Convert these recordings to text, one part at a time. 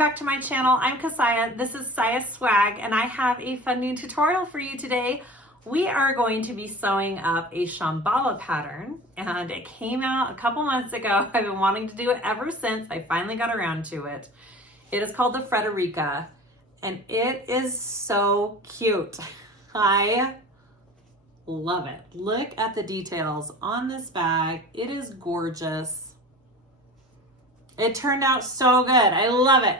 back to my channel. I'm Kassiah. This is SiahSwag, and I have a fun new tutorial for you today. We are going to be sewing up a Shamballa pattern, and it came out a couple months ago. I've been wanting to do it ever since. I finally got around to it. It is called the Fredrica, and it is so cute. I love it. Look at the details on this bag. It is gorgeous. It turned out so good. I love it.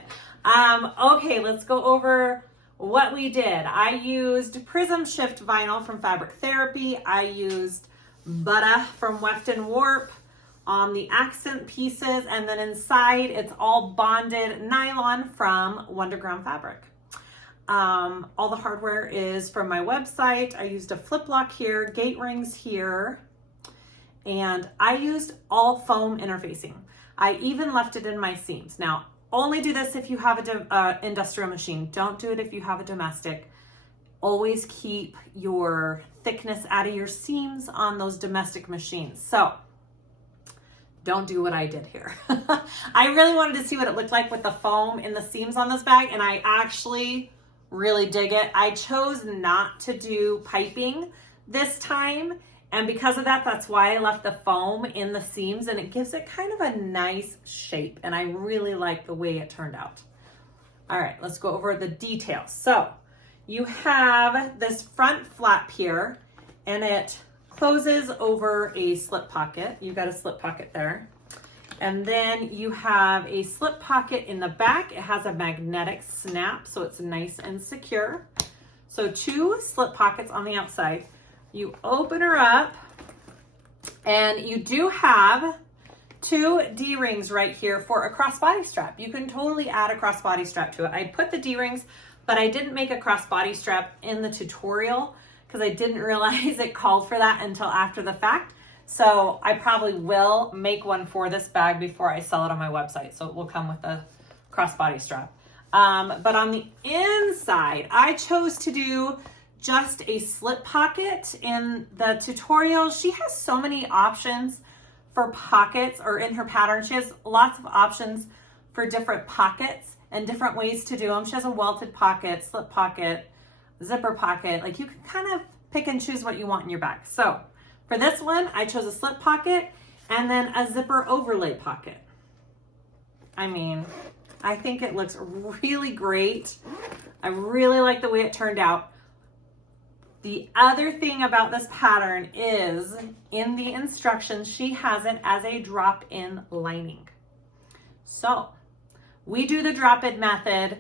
Okay, let's go over what we did. I used Prism Shift vinyl from Fabric Therapy. I used Butter from Weft and Warp on the accent pieces, and then inside it's all bonded nylon from Wonderground Fabric. All the hardware is from my website. I used a flip lock here, gate rings here, and I used all foam interfacing. I even left it in my seams. Now, only do this if you have an industrial machine. Don't do it if you have a domestic. Always keep your thickness out of your seams on those domestic machines. So, don't do what I did here. I really wanted to see what it looked like with the foam in the seams on this bag, and I actually really dig it. I chose not to do piping this time, and because of that, that's why I left the foam in the seams, and it gives it kind of a nice shape, and I really like the way it turned out. All right, let's go over the details. So you have this front flap here, and it closes over a slip pocket. You've got a slip pocket there. And then you have a slip pocket in the back. It has a magnetic snap, so it's nice and secure. So 2 slip pockets on the outside. You open her up, and you do have 2 D-rings right here for a crossbody strap. You can totally add a crossbody strap to it. I put the D-rings, but I didn't make a crossbody strap in the tutorial because I didn't realize it called for that until after the fact. So I probably will make one for this bag before I sell it on my website. So it will come with a crossbody strap. But on the inside, I chose to do just a slip pocket. In the tutorial, she has so many options for pockets, or in her pattern, she has lots of options for different pockets and different ways to do them. She has a welted pocket, slip pocket, zipper pocket. Like, you can kind of pick and choose what you want in your bag. So for this one, I chose a slip pocket and then a zipper overlay pocket. I mean, I think it looks really great. I really like the way it turned out. The other thing about this pattern is in the instructions, she has it as a drop-in lining. So we do the drop-in method.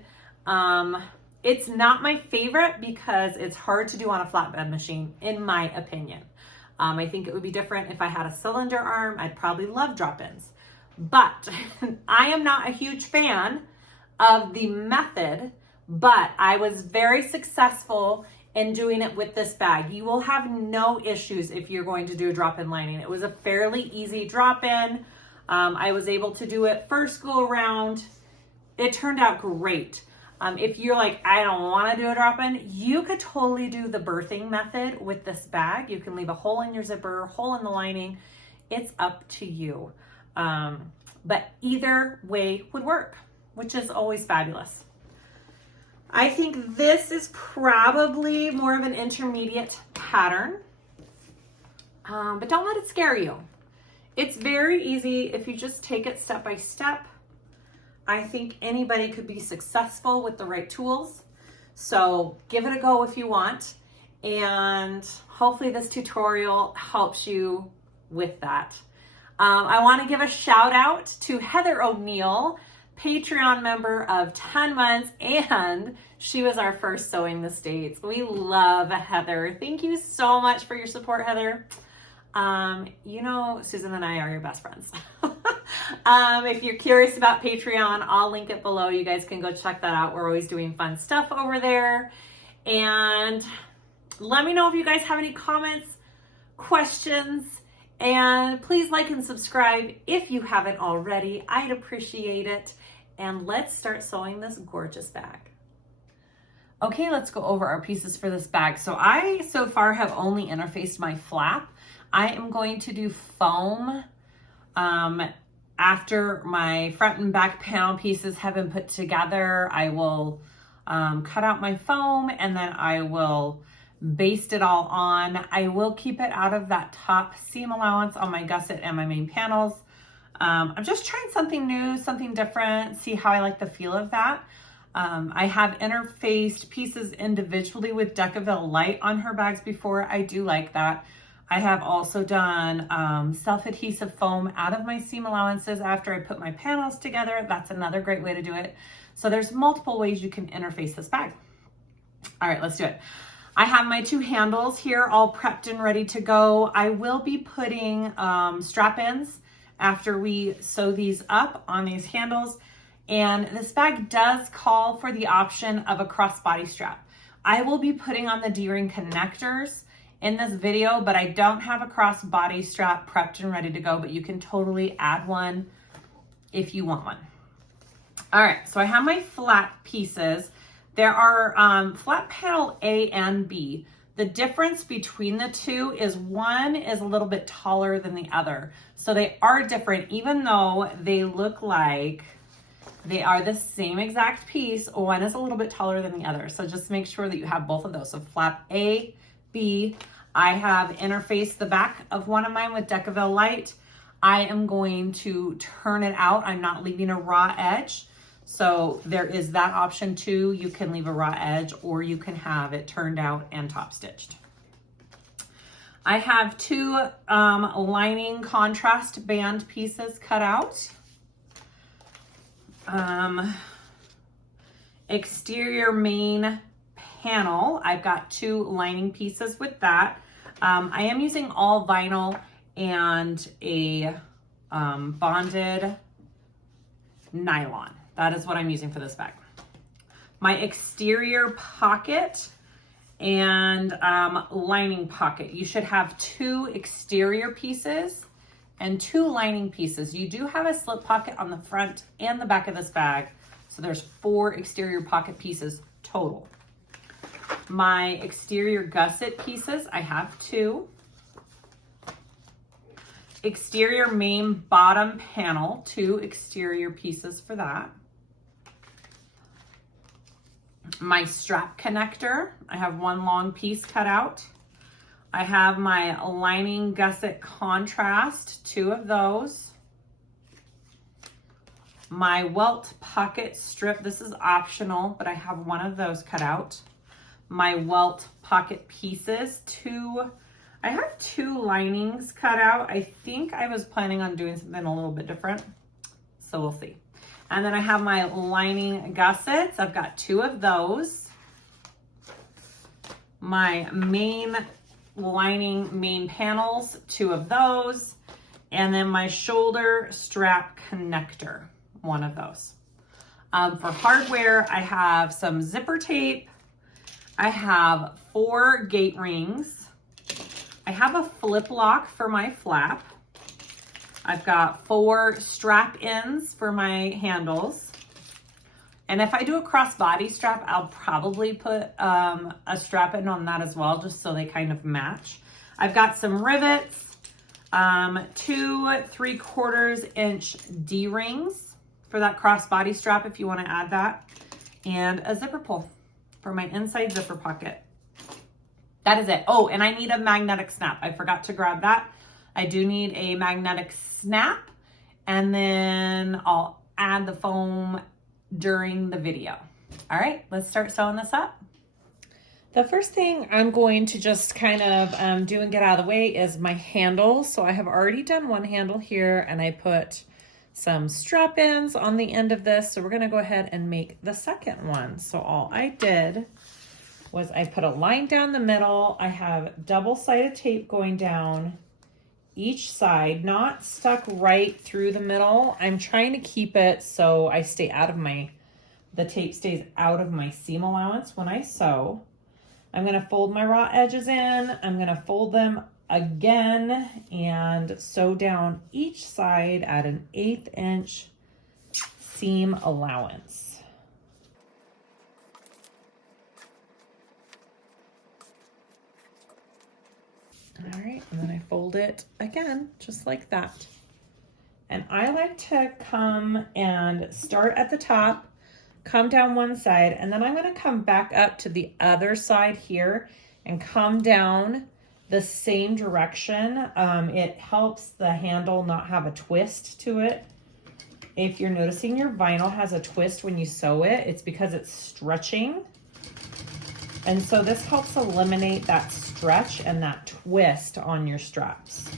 It's not my favorite because it's hard to do on a flatbed machine, in my opinion. I think it would be different if I had a cylinder arm. I'd probably love drop-ins. But I am not a huge fan of the method, but I was very successful in doing it with this bag. You will have no issues if you're going to do a drop-in lining. It was a fairly easy drop-in. I was able to do it first go around. It turned out great. If you're like, I don't want to do a drop-in, you could totally do the birthing method with this bag. You can leave a hole in your zipper, hole in the lining. It's up to you. But either way would work, which is always fabulous. I think this is probably more of an intermediate pattern, but don't let it scare you. It's very easy if you just take it step by step. I think anybody could be successful with the right tools. So give it a go if you want. And hopefully this tutorial helps you with that. I want to give a shout out to Heather O'Neill, Patreon member of 10 months, and she was our first Sewing the States. We love Heather. Thank you so much for your support, Heather. You know, Susan and I are your best friends. If you're curious about Patreon, I'll link it below. You guys can go check that out. We're always doing fun stuff over there. And let me know if you guys have any comments, questions, and please like and subscribe if you haven't already. I'd appreciate it. And let's start sewing this gorgeous bag. Okay, let's go over our pieces for this bag. So I, so far, have only interfaced my flap. I am going to do foam After my front and back panel pieces have been put together, I will cut out my foam and then I will baste it all on. I will keep it out of that top seam allowance on my gusset and my main panels. I'm just trying something new, something different, see how I like the feel of that. I have interfaced pieces individually with Decaville Light on her bags before. I do like that. I have also done self-adhesive foam out of my seam allowances after I put my panels together. That's another great way to do it. So there's multiple ways you can interface this bag. All right, let's do it. I have my 2 handles here all prepped and ready to go. I will be putting strap-ins after we sew these up on these handles. And this bag does call for the option of a crossbody strap. I will be putting on the D-ring connectors in this video, but I don't have a crossbody strap prepped and ready to go, but you can totally add one if you want one. All right, so I have my flat pieces. There are flat panel A and B. The difference between the two is one is a little bit taller than the other. So they are different, even though they look like they are the same exact piece. One is a little bit taller than the other. So just make sure that you have both of those. So flap A, B. I have interfaced the back of one of mine with Decaville Light. I am going to turn it out. I'm not leaving a raw edge. So there is that option too. You can leave a raw edge or you can have it turned out and top stitched. I have 2 lining contrast band pieces cut out. Exterior main panel, I've got 2 lining pieces with that. I am using all vinyl and a bonded nylon. That is what I'm using for this bag. My exterior pocket and lining pocket. You should have 2 exterior pieces and 2 lining pieces. You do have a slip pocket on the front and the back of this bag. So there's 4 exterior pocket pieces total. My exterior gusset pieces, I have 2. Exterior main bottom panel, 2 exterior pieces for that. My strap connector, I have 1 long piece cut out. I have my lining gusset contrast, 2 of those. My welt pocket strip, this is optional, but I have 1 of those cut out. My welt pocket pieces, 2. I have 2 linings cut out. I think I was planning on doing something a little bit different, so we'll see. And then I have my lining gussets. I've got 2 of those. My main lining main panels, 2 of those. And then my shoulder strap connector, 1 of those. For hardware, I have some zipper tape. I have 4 gate rings. I have a flip lock for my flap. I've got 4 strap ends for my handles. And if I do a crossbody strap, I'll probably put a strap in on that as well, just so they kind of match. I've got some rivets, 2 3/4 inch D-rings for that crossbody strap if you want to add that, and a zipper pull for my inside zipper pocket. That is it. Oh, and I need a magnetic snap. I forgot to grab that. I do need a magnetic snap, and then I'll add the foam during the video. All right, let's start sewing this up. The first thing I'm going to just kind of do and get out of the way is my handle. So I have already done 1 handle here, and I put some strap ends on the end of this. So we're going to go ahead and make the second one. So all I did was I put a line down the middle. I have double-sided tape going down each side, not stuck right through the middle. I'm trying to keep it so I stay out of the tape stays out of my seam allowance when I sew. I'm gonna fold my raw edges in. I'm gonna fold them again and sew down each side at an 1/8 inch seam allowance. All right, and then I fold it again, just like that. And I like to come and start at the top, come down one side, and then I'm gonna come back up to the other side here and come down the same direction. It helps the handle not have a twist to it. If you're noticing your vinyl has a twist when you sew it, it's because it's stretching. And so this helps eliminate that stretch and that twist on your straps.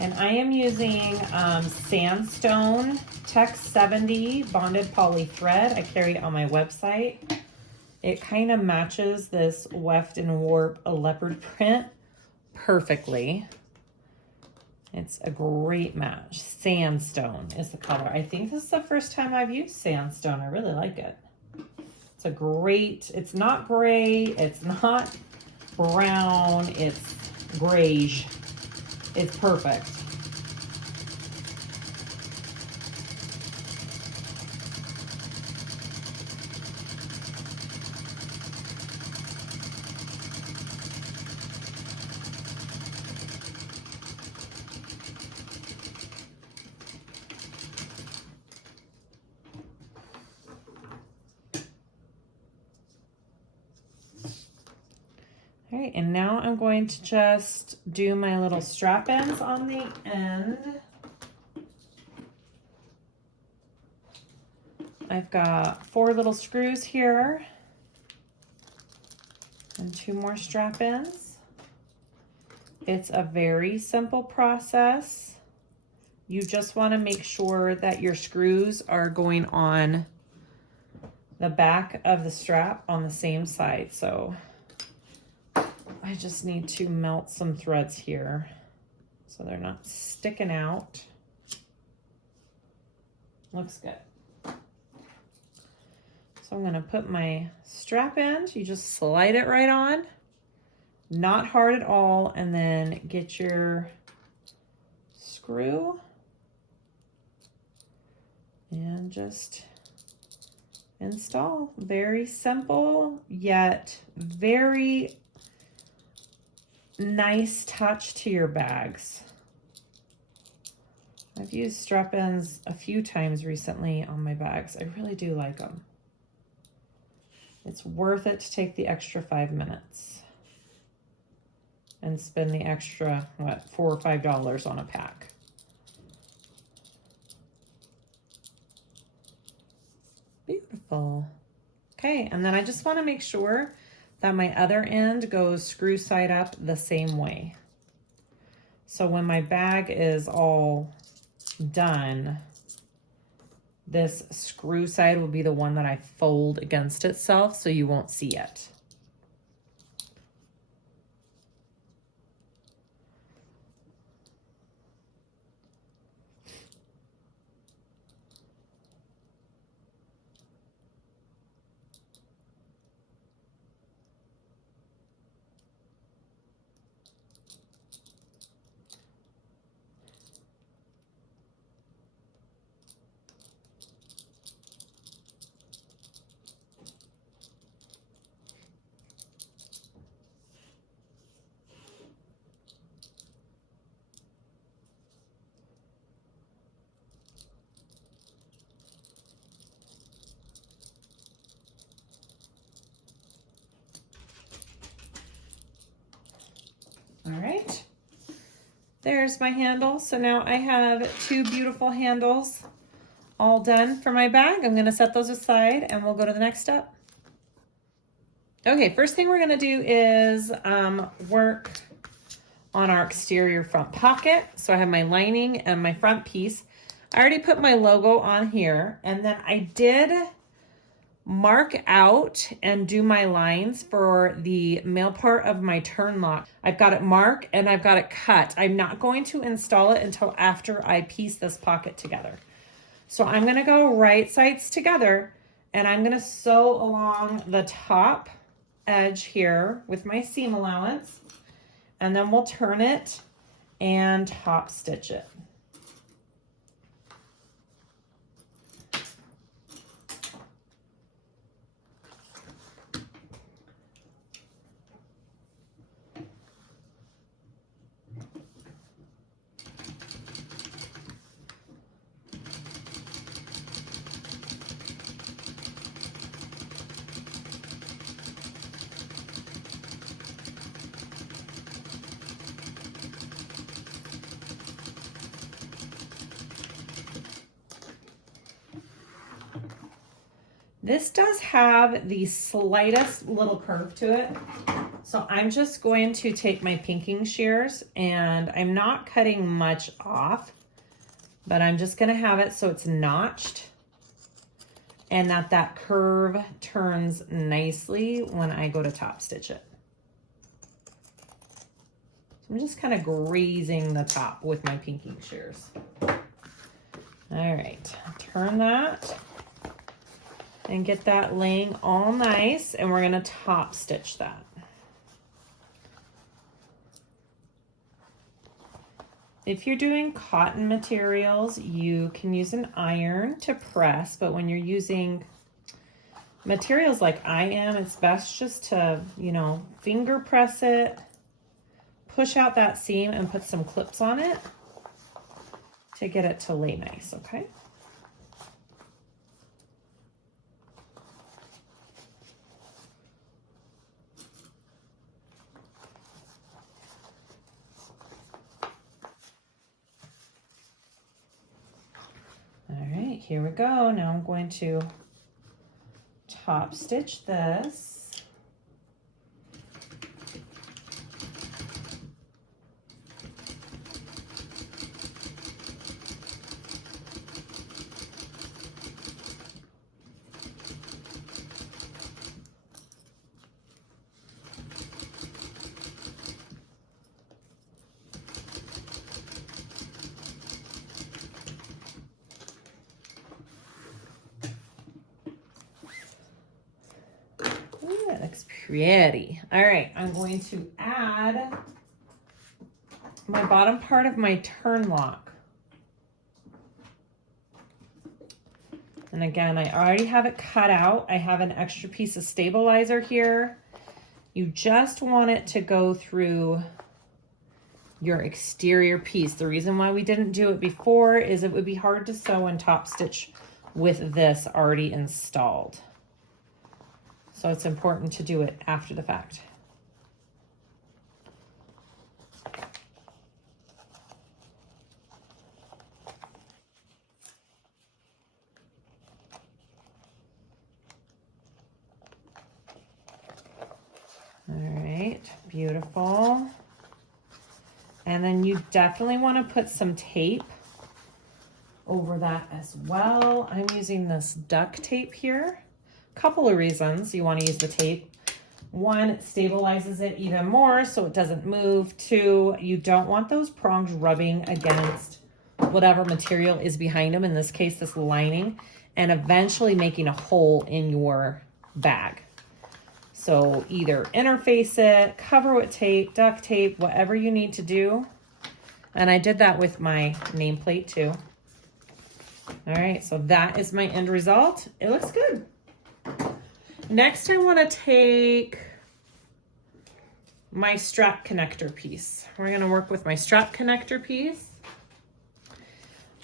And I am using Sandstone Tech 70 bonded poly thread. I carry it on my website. It kind of matches this weft and warp leopard print perfectly. It's a great match. Sandstone is the color. I think this is the first time I've used Sandstone. I really like it. It's a great, it's not gray, it's not brown, it's grayish. It's perfect. All right, and now I'm going to just do my little strap ends on the end. I've got 4 little screws here and 2 more strap ends. It's a very simple process. You just want to make sure that your screws are going on the back of the strap on the same side. So I just need to melt some threads here so they're not sticking out. Looks good. So I'm going to put my strap end, you just slide it right on, not hard at all, and then get your screw and just install. Very simple, yet very nice touch to your bags. I've used strap ends a few times recently on my bags. I really do like them. It's worth it to take the extra 5 minutes and spend the extra, what, $4 or $5 on a pack. Beautiful. Okay, and then I just want to make sure that my other end goes screw side up the same way. So when my bag is all done, this screw side will be the one that I fold against itself so you won't see it. All right, there's my handle. So now I have 2 beautiful handles all done for my bag. I'm gonna set those aside and we'll go to the next step. Okay, first thing we're gonna do is work on our exterior front pocket. So I have my lining and my front piece. I already put my logo on here, and then I did mark out and do my lines for the male part of my turn lock. I've got it marked and I've got it cut. I'm not going to install it until after I piece this pocket together. So I'm going to go right sides together and I'm going to sew along the top edge here with my seam allowance, and then we'll turn it and top stitch it. This does have the slightest little curve to it. So I'm just going to take my pinking shears, and I'm not cutting much off, but I'm just gonna have it so it's notched and that curve turns nicely when I go to top stitch it. So I'm just kind of grazing the top with my pinking shears. All right, turn that and get that laying all nice, and we're gonna top stitch that. If you're doing cotton materials, you can use an iron to press, but when you're using materials like I am, it's best just to, you know, finger press it, push out that seam and put some clips on it to get it to lay nice, okay? Here we go. Now I'm going to top stitch this. That looks pretty. All right, I'm going to add my bottom part of my turn lock. And again, I already have it cut out. I have an extra piece of stabilizer here. You just want it to go through your exterior piece. The reason why we didn't do it before is it would be hard to sew and top stitch with this already installed. So it's important to do it after the fact. All right, beautiful. And then you definitely want to put some tape over that as well. I'm using this duct tape here. Couple of reasons you want to use the tape. One, it stabilizes it even more so it doesn't move. Two, you don't want those prongs rubbing against whatever material is behind them, in this case this lining, and eventually making a hole in your bag. So either interface it, cover with tape, duct tape, whatever you need to do. And I did that with my nameplate too. All right, so that is my end result. It looks good. Next, I want to take my strap connector piece. We're going to work with my strap connector piece.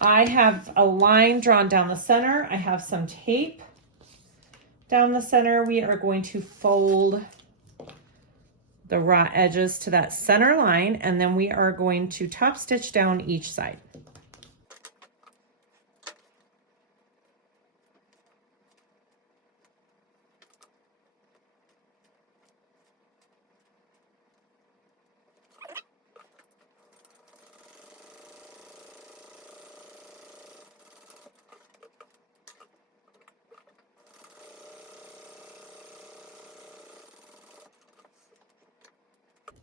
I have a line drawn down the center. I have some tape down the center. We are going to fold the raw edges to that center line, and then we are going to top stitch down each side.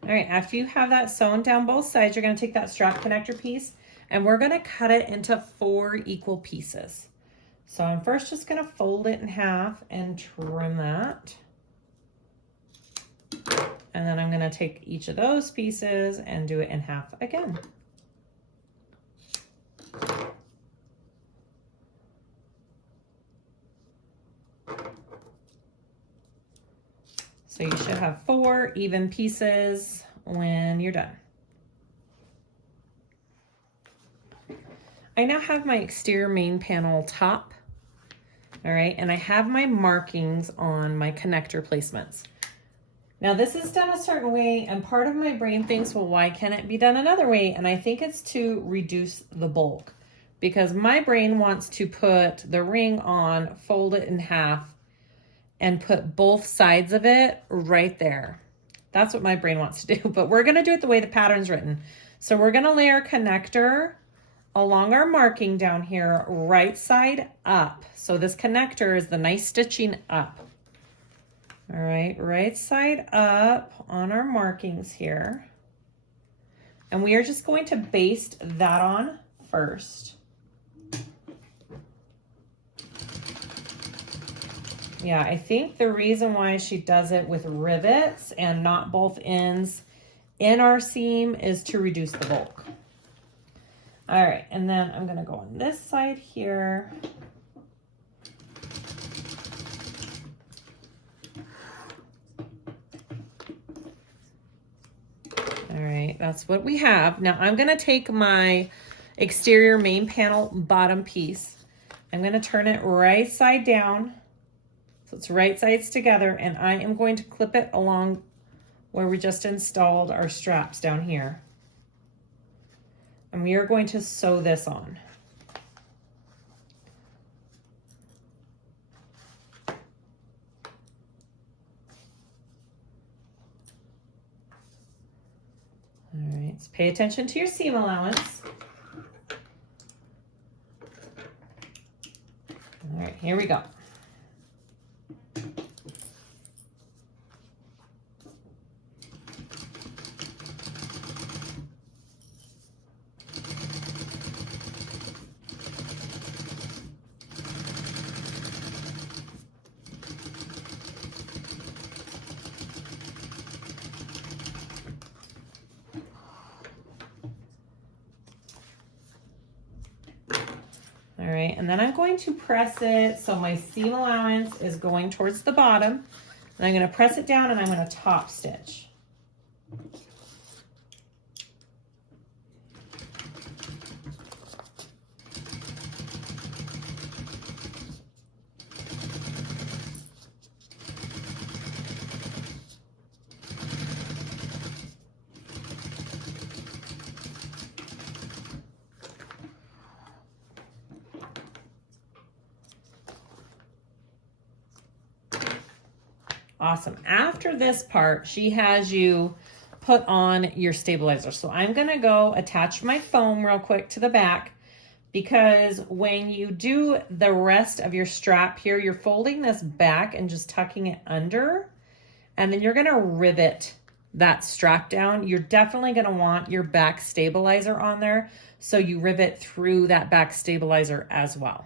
All right, after you have that sewn down both sides, you're gonna take that strap connector piece and we're gonna cut it into 4 equal pieces. So I'm first just gonna fold it in half and trim that. And then I'm gonna take each of those pieces and do it in half again. So you should have 4 even pieces when you're done. I now have my exterior main panel top, all right, and I have my markings on my connector placements. Now this is done a certain way, and part of my brain thinks, well, why can't it be done another way? And I think it's to reduce the bulk, because my brain wants to put the ring on, fold it in half, and put both sides of it right there. That's what my brain wants to do, but we're gonna do it the way the pattern's written. So we're gonna lay our connector along our marking down here, right side up. So this connector is the nice stitching up. All right, right side up on our markings here. And we are just going to baste that on first. Yeah, I think the reason why she does it with rivets and not both ends in our seam is to reduce the bulk. All right, and then I'm gonna go on this side here. All right, that's what we have. Now I'm gonna take my exterior main panel bottom piece. I'm gonna turn it right side down. So it's right sides together, and I am going to clip it along where we just installed our straps down here. And we are going to sew this on. All right, so pay attention to your seam allowance. All right, here we go. All right, and then I'm going to press it so my seam allowance is going towards the bottom. And I'm gonna press it down and I'm gonna top stitch. Awesome. After this part, she has you put on your stabilizer. So I'm gonna go attach my foam real quick to the back, because when you do the rest of your strap here, you're folding this back and just tucking it under, and then you're gonna rivet that strap down. You're definitely gonna want your back stabilizer on there, so you rivet through that back stabilizer as well.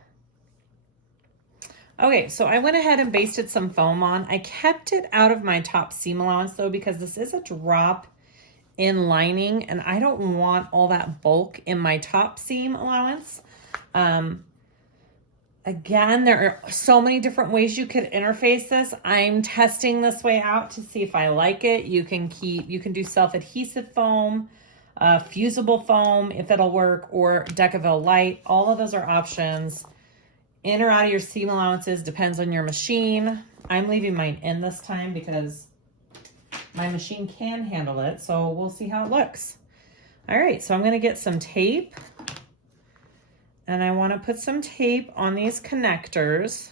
Okay, so I went ahead and basted some foam on. I kept it out of my top seam allowance though, because this is a drop in lining and I don't want all that bulk in my top seam allowance. Again, there are so many different ways you could interface this. I'm testing this way out to see if I like it. You can do self-adhesive foam, fusible foam if it'll work, or Decaville Light. All of those are options. In or out of your seam allowances depends on your machine. I'm leaving mine in this time because my machine can handle it, so we'll see how it looks. All right, so I'm gonna get some tape, and I wanna put some tape on these connectors.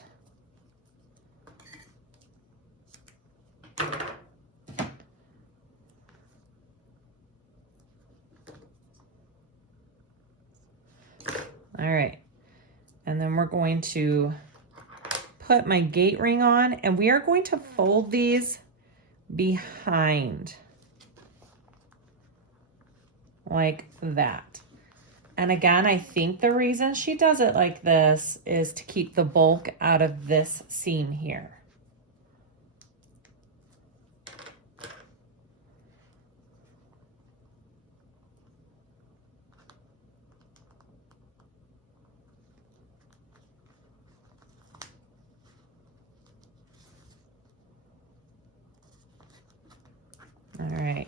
All right. And then we're going to put my gate ring on, and we are going to fold these behind like that. And again, I think the reason she does it like this is to keep the bulk out of this seam here.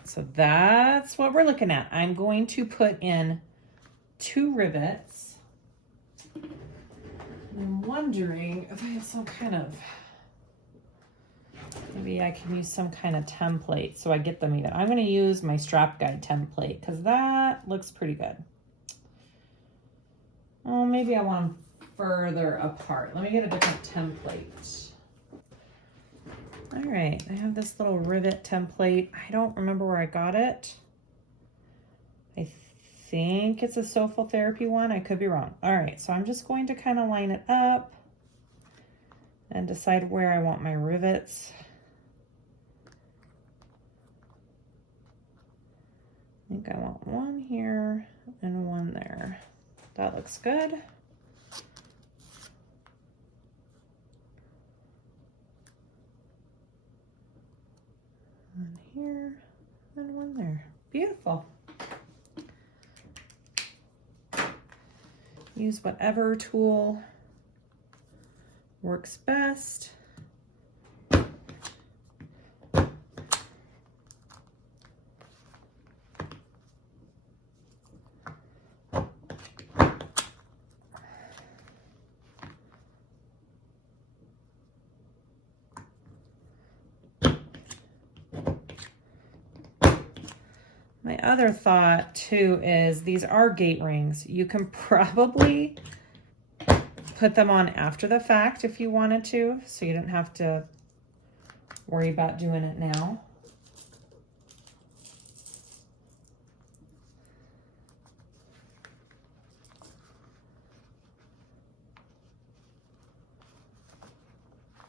right, so that's what we're looking at. I'm going to put in 2 rivets. I'm wondering if I have some kind of, maybe I can use some kind of template so I get them even. I'm going to use my strap guide template because that looks pretty good. Oh, maybe I want them further apart. Let me get a different template. All right, I have this little rivet template. I don't remember where I got it. I think it's a Social Therapy one. I could be wrong. All right, so I'm just going to kind of line it up and decide where I want my rivets. I think I want one here and one there. That looks good. One here and one there. Beautiful. Use whatever tool works best. My other thought too is these are gate rings. You can probably put them on after the fact if you wanted to, so you don't have to worry about doing it now.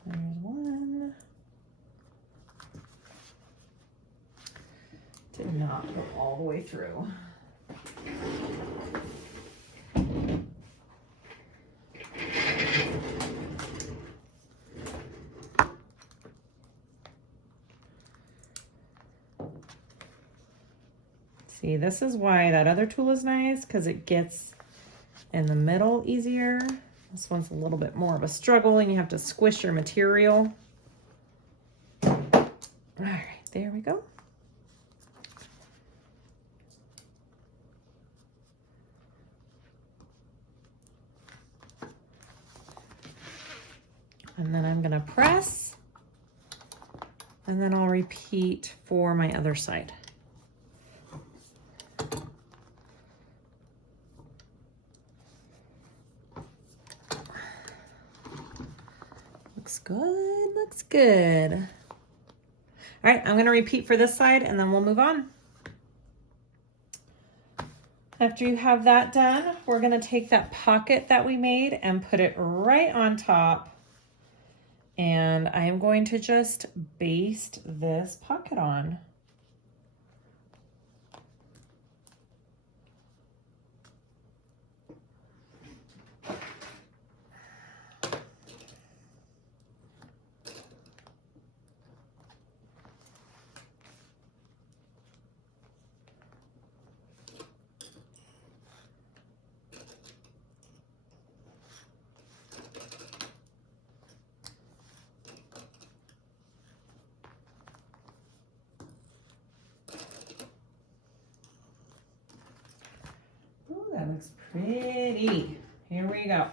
There's one. Did not go all the way through. See, this is why that other tool is nice, because it gets in the middle easier. This one's a little bit more of a struggle and you have to squish your material. All right, there we go. And then I'm gonna press, and then I'll repeat for my other side. Looks good, looks good. All right, I'm gonna repeat for this side and then we'll move on. After you have that done, we're gonna take that pocket that we made and put it right on top. And I am going to just baste this pocket on. That looks pretty. Here we go.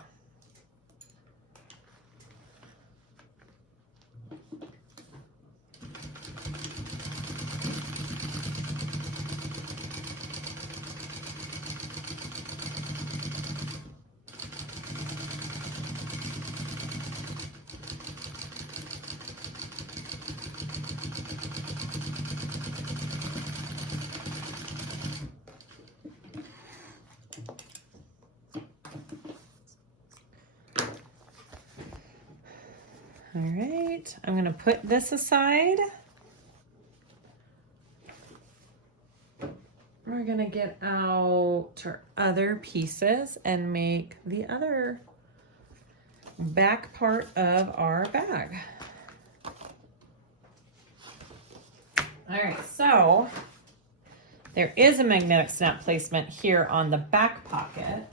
All right, I'm gonna put this aside. We're gonna get out our other pieces and make the other back part of our bag. All right, so there is a magnetic snap placement here on the back pocket.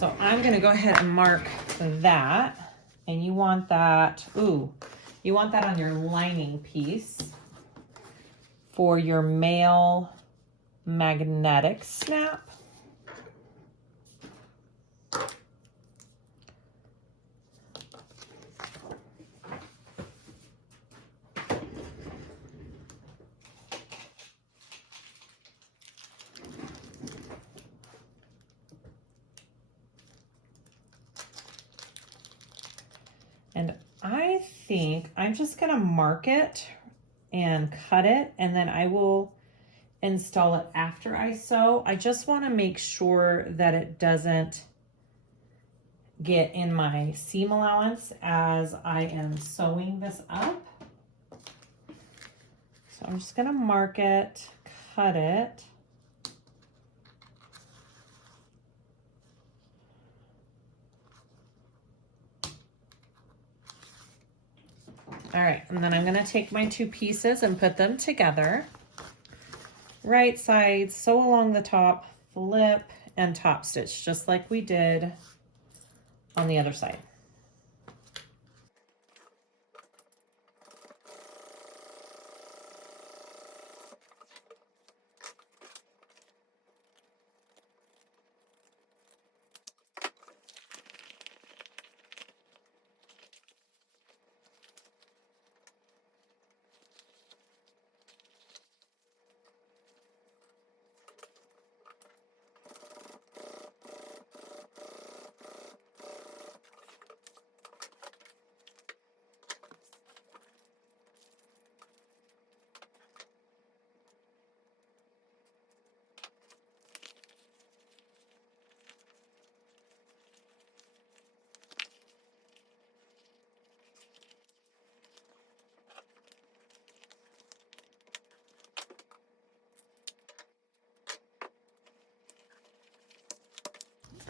So I'm gonna go ahead and mark that, and you want that, you want that on your lining piece for your male magnetic snap. And I think I'm just gonna mark it and cut it, and then I will install it after I sew. I just wanna make sure that it doesn't get in my seam allowance as I am sewing this up. So I'm just gonna mark it, cut it. All right, and then I'm gonna take my two pieces and put them together. Right side, sew along the top, flip, and top stitch, just like we did on the other side.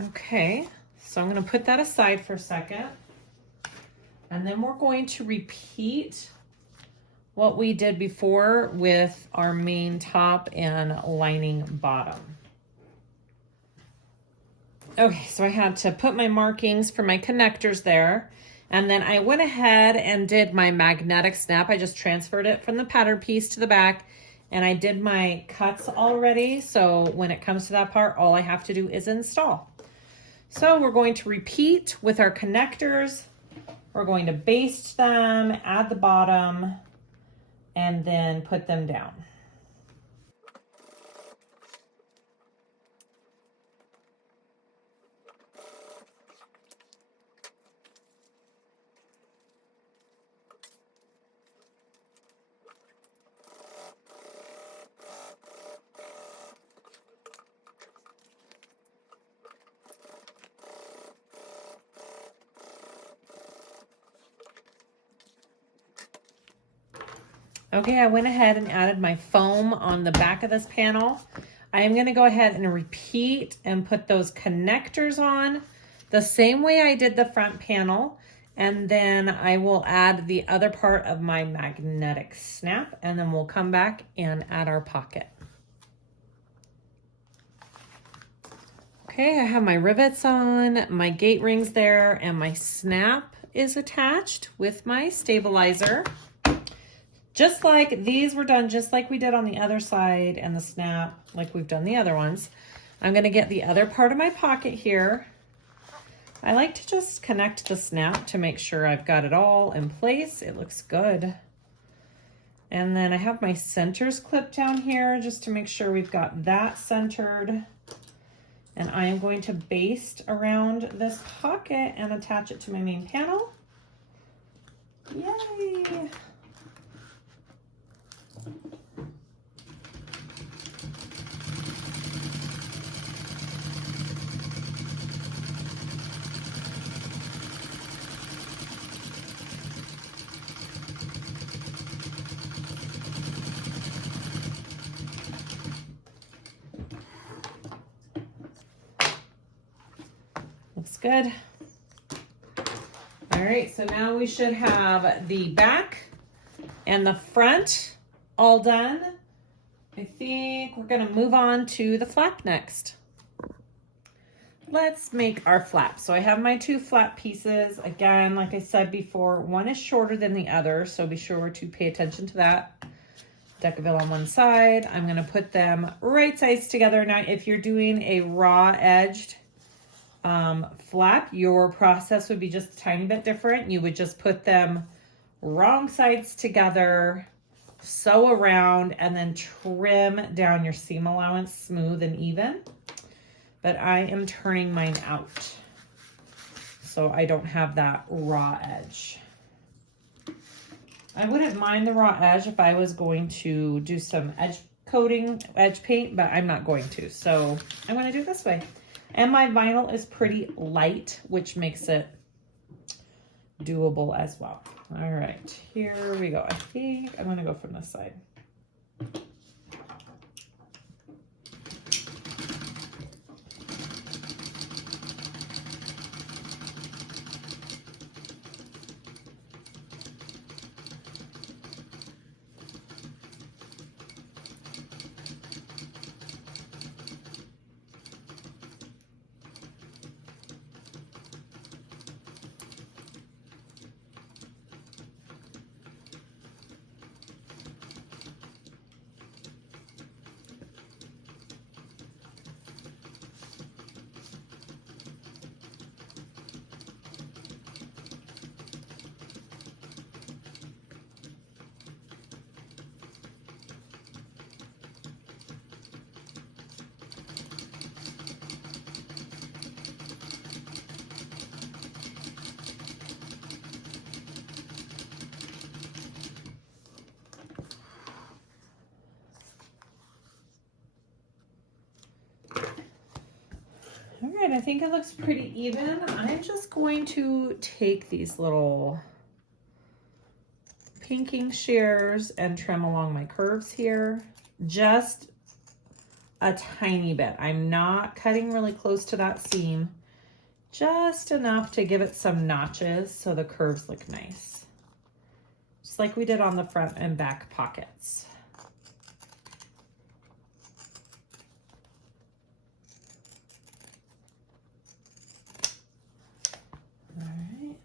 Okay, so I'm gonna put that aside for a second. And then we're going to repeat what we did before with our main top and lining bottom. Okay, so I had to put my markings for my connectors there. And then I went ahead and did my magnetic snap. I just transferred it from the pattern piece to the back, and I did my cuts already. So when it comes to that part, all I have to do is install. So we're going to repeat with our connectors. We're going to baste them, add the bottom, and then put them down. Okay, I went ahead and added my foam on the back of this panel. I am gonna go ahead and repeat and put those connectors on the same way I did the front panel, and then I will add the other part of my magnetic snap, and then we'll come back and add our pocket. Okay, I have my rivets on, my gate rings there, and my snap is attached with my stabilizer. Just like these were done just like we did on the other side, and the snap like we've done the other ones. I'm gonna get the other part of my pocket here. I like to just connect the snap to make sure I've got it all in place. It looks good. And then I have my centers clipped down here just to make sure we've got that centered. And I am going to baste around this pocket and attach it to my main panel. Yay! Looks good. All right, so now we should have the back and the front all done. I think we're gonna move on to the flap next. let's make our flap. So I have my 2 flap pieces. Again, like I said before, one is shorter than the other, so be sure to pay attention to that. Decaville on one side. I'm gonna put them right sides together. Now, if you're doing a raw edged flap, your process would be just a tiny bit different. You would just put them wrong sides together, sew around, and then trim down your seam allowance smooth and even. But I am turning mine out, so I don't have that raw edge. I wouldn't mind the raw edge if I was going to do some edge coating, edge paint, but I'm not going to. So I'm going to do it this way. And my vinyl is pretty light, which makes it doable as well. All right, here we go. I think I'm going to go from this side. All right, I think it looks pretty even. I'm just going to take these little pinking shears and trim along my curves here. Just a tiny bit. I'm not cutting really close to that seam. Just enough to give it some notches so the curves look nice. Just like we did on the front and back pockets. All right,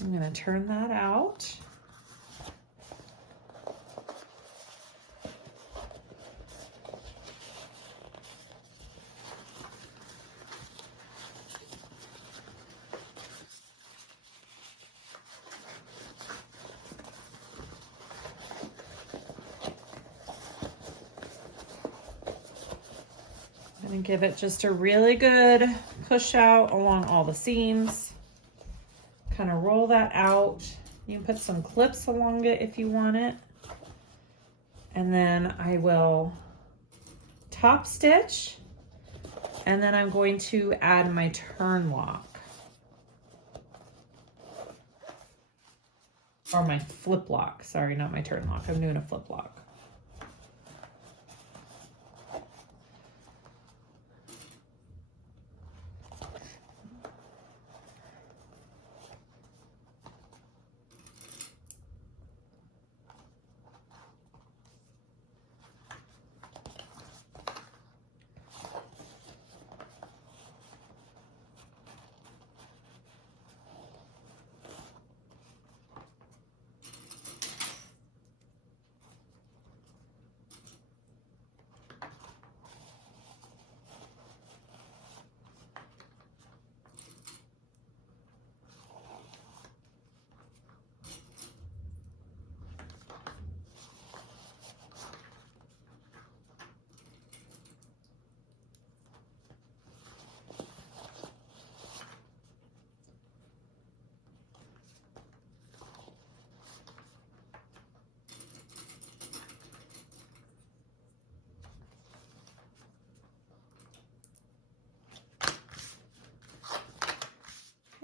I'm going to turn that out. And give it just a really good push out along all the seams. Kind of roll that out. You can put some clips along it if you want it. And then I will top stitch, and then I'm going to add my turn lock. Or my flip lock, sorry, not my turn lock. I'm doing a flip lock.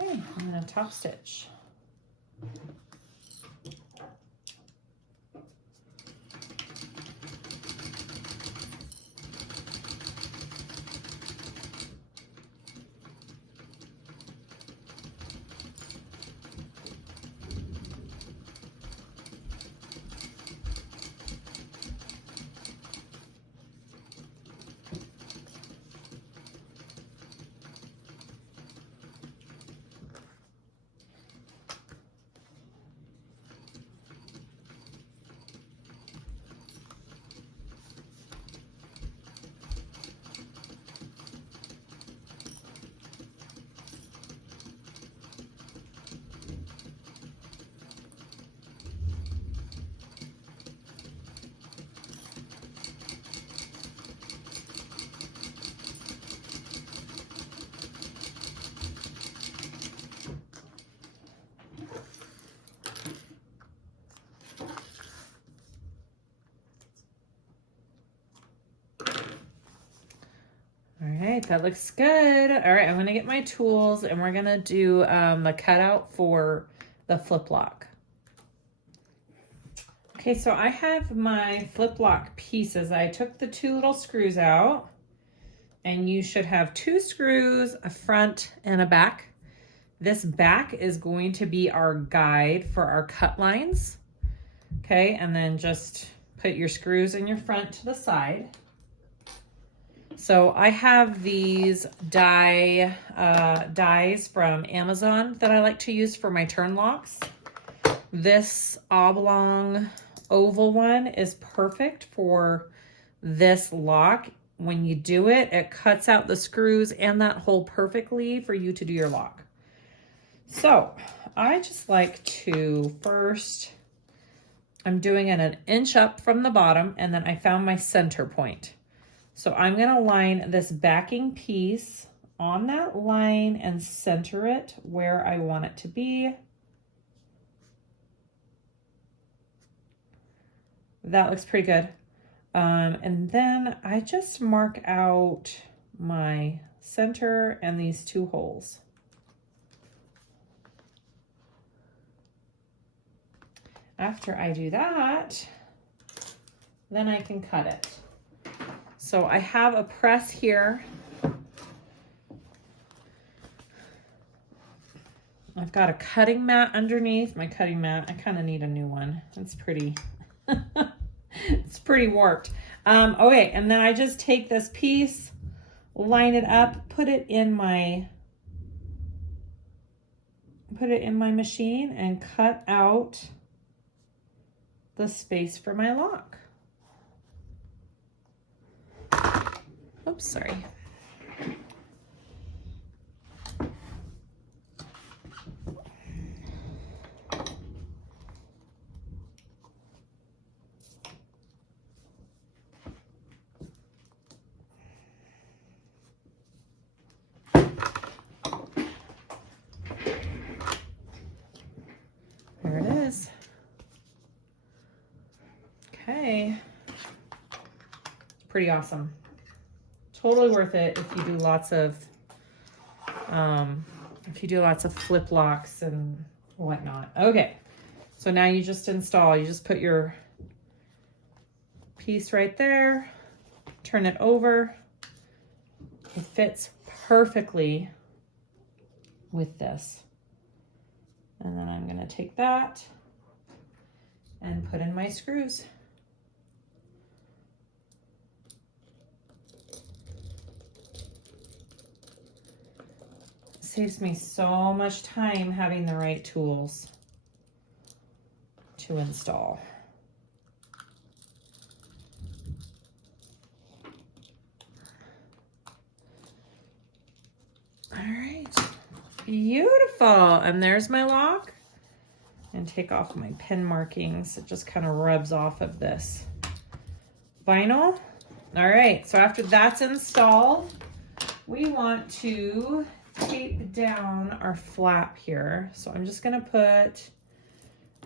Okay, I'm going to top stitch. All right, that looks good. All right, I'm gonna get my tools and we're gonna do the cutout for the flip lock. Okay, so I have my flip lock pieces. I took the 2 little screws out, and you should have 2 screws, a front and a back. This back is going to be our guide for our cut lines. Okay, and then just put your screws in your front to the side. So I have these dies from Amazon that I like to use for my turn locks. This oblong oval one is perfect for this lock. When you do it, it cuts out the screws and that hole perfectly for you to do your lock. So I just like to first, I'm doing it 1 inch up from the bottom, and then I found my center point. So I'm going to line this backing piece on that line and center it where I want it to be. That looks pretty good. And then I just mark out my center and these 2 holes. After I do that, then I can cut it. So I have a press here. I've got a cutting mat underneath my cutting mat. I kind of need a new one. It's pretty, it's pretty warped. Okay, and then I just take this piece, line it up, put it in my machine and cut out the space for my lock. Oops, sorry. There it is. Okay. Pretty awesome. Totally worth it if you do lots of flip locks and whatnot. Okay, so now you just install. You just put your piece right there, turn it over. It fits perfectly with this. And then I'm going to take that and put in my screws. Saves me so much time having the right tools to install. All right, beautiful. And there's my lock. And take off my pin markings. It just kind of rubs off of this vinyl. All right, so after that's installed, we want to tape down our flap here. So I'm just gonna put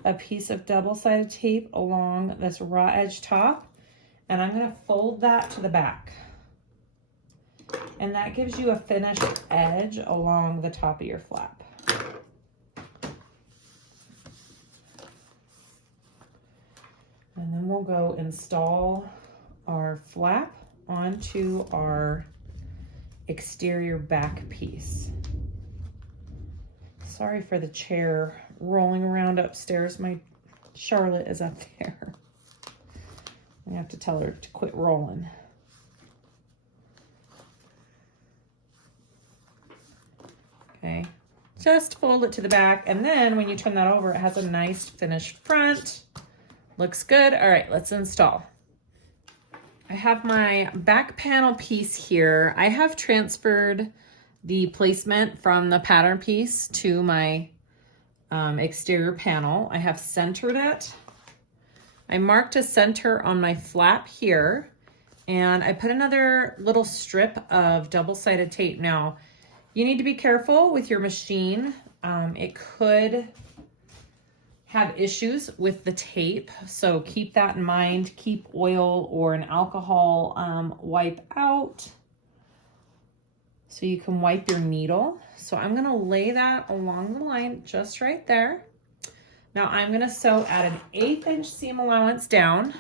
a piece of double-sided tape along this raw edge top, and I'm gonna fold that to the back. And that gives you a finished edge along the top of your flap. And then we'll go install our flap onto our exterior back piece. Sorry for the chair rolling around upstairs. My Charlotte is up there. I have to tell her to quit rolling. Okay, just fold it to the back, and then when you turn that over, it has a nice finished front. Looks good. All right, let's install. I have my back panel piece here. I have transferred the placement from the pattern piece to my exterior panel. I have centered it. I marked a center on my flap here, and I put another little strip of double-sided tape. Now, you need to be careful with your machine. It could have issues with the tape, so keep that in mind. Keep oil or an alcohol wipe out so you can wipe your needle. So I'm gonna lay that along the line just right there. Now I'm gonna sew at an 1/8 inch seam allowance down,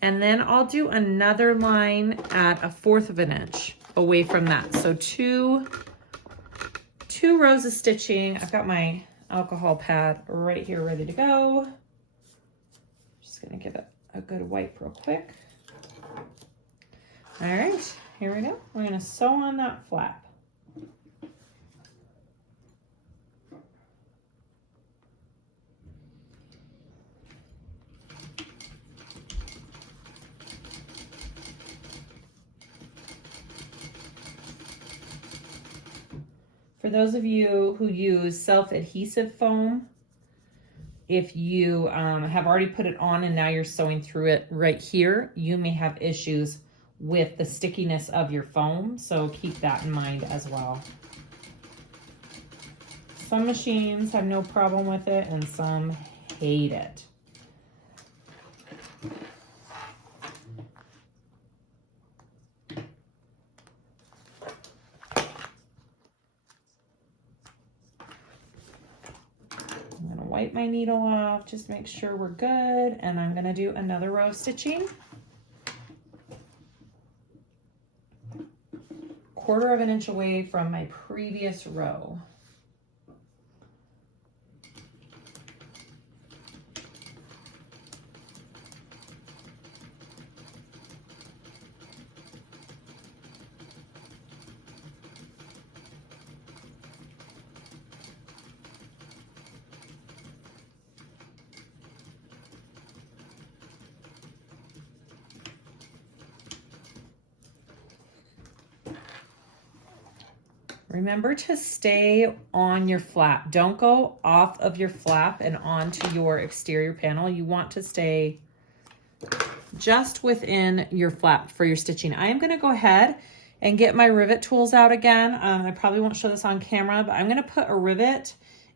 and then I'll do another line at a 1/4 of an inch away from that. So two rows of stitching. I've got my alcohol pad right here ready to go. Just gonna give it a good wipe real quick. All right, here we go. We're gonna sew on that flap. For those of you who use self-adhesive foam, if you have already put it on and now you're sewing through it right here, you may have issues with the stickiness of your foam, so keep that in mind as well. Some machines have no problem with it and some hate it. I'm gonna wipe my needle off, just make sure we're good, and I'm gonna do another row of stitching. 1/4 of an inch away from my previous row. Remember to stay on your flap. Don't go off of your flap and onto your exterior panel. You want to stay just within your flap for your stitching. I am going to go ahead and get my rivet tools out again. I probably won't show this on camera, but I'm going to put a rivet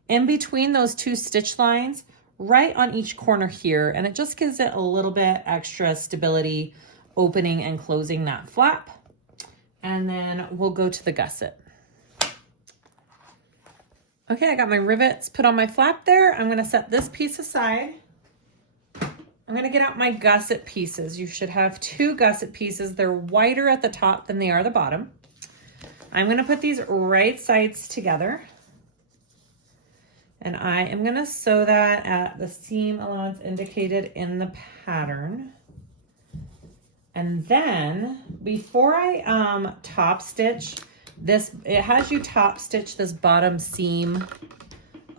in between those 2 stitch lines right on each corner here, and it just gives it a little bit extra stability opening and closing that flap. And then we'll go to the gusset. Okay, I got my rivets put on my flap there. I'm gonna set this piece aside. I'm gonna get out my gusset pieces. You should have 2 gusset pieces. They're wider at the top than they are the bottom. I'm gonna put these right sides together. And I am gonna sew that at the seam allowance indicated in the pattern. And then before I top stitch, it has you top stitch this bottom seam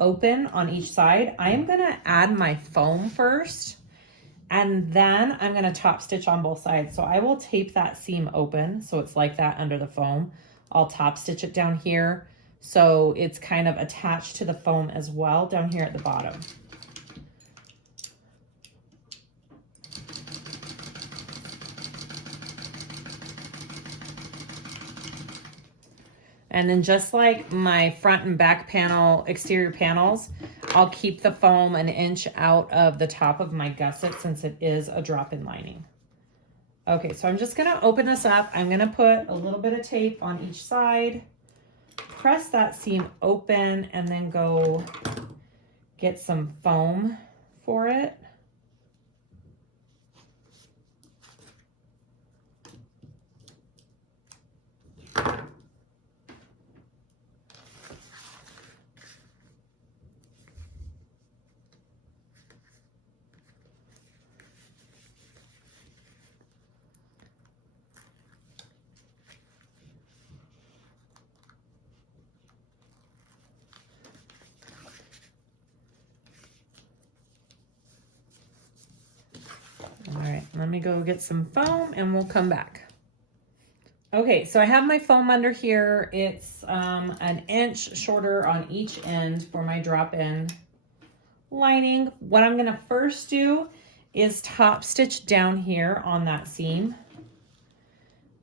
open on each side. I am gonna add my foam first, and then I'm gonna top stitch on both sides. So I will tape that seam open so it's like that under the foam. I'll top stitch it down here so it's kind of attached to the foam as well down here at the bottom. And then just like my front and back panel, exterior panels, I'll keep the foam 1 inch out of the top of my gusset since it is a drop-in lining. Okay, so I'm just gonna open this up. I'm gonna put a little bit of tape on each side, press that seam open, and then go get some foam for it. All right, let me go get some foam and we'll come back. Okay, so I have my foam under here. It's 1 inch shorter on each end for my drop-in lining. What I'm gonna first do is top stitch down here on that seam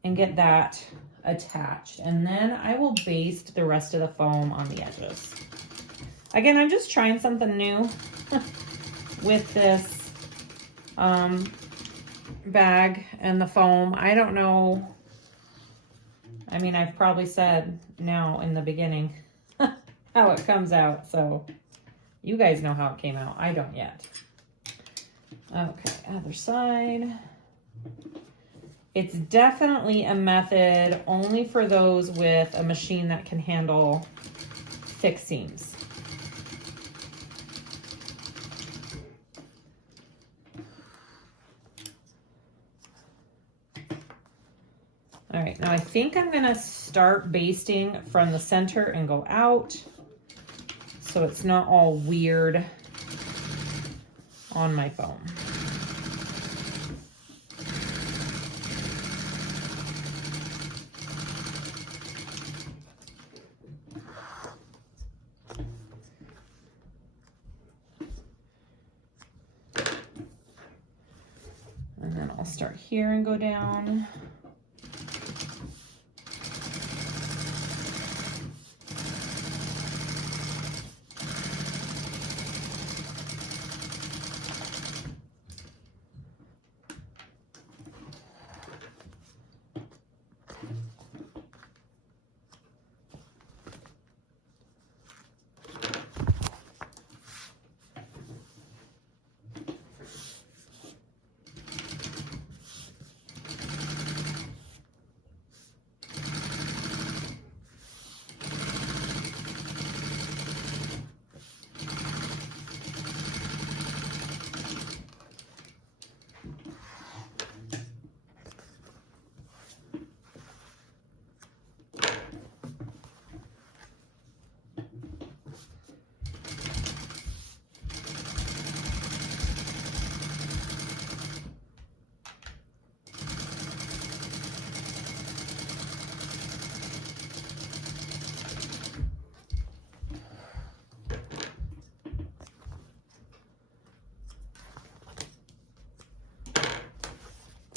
and get that attached. And then I will baste the rest of the foam on the edges. Again, I'm just trying something new with this bag and the foam. I don't know I mean, I've probably said now in the beginning how it comes out, so you guys know how it came out. I don't yet. Okay, other side. It's definitely a method only for those with a machine that can handle thick seams. All right, now I think I'm gonna start basting from the center and go out so it's not all weird on my foam. And then I'll start here and go down.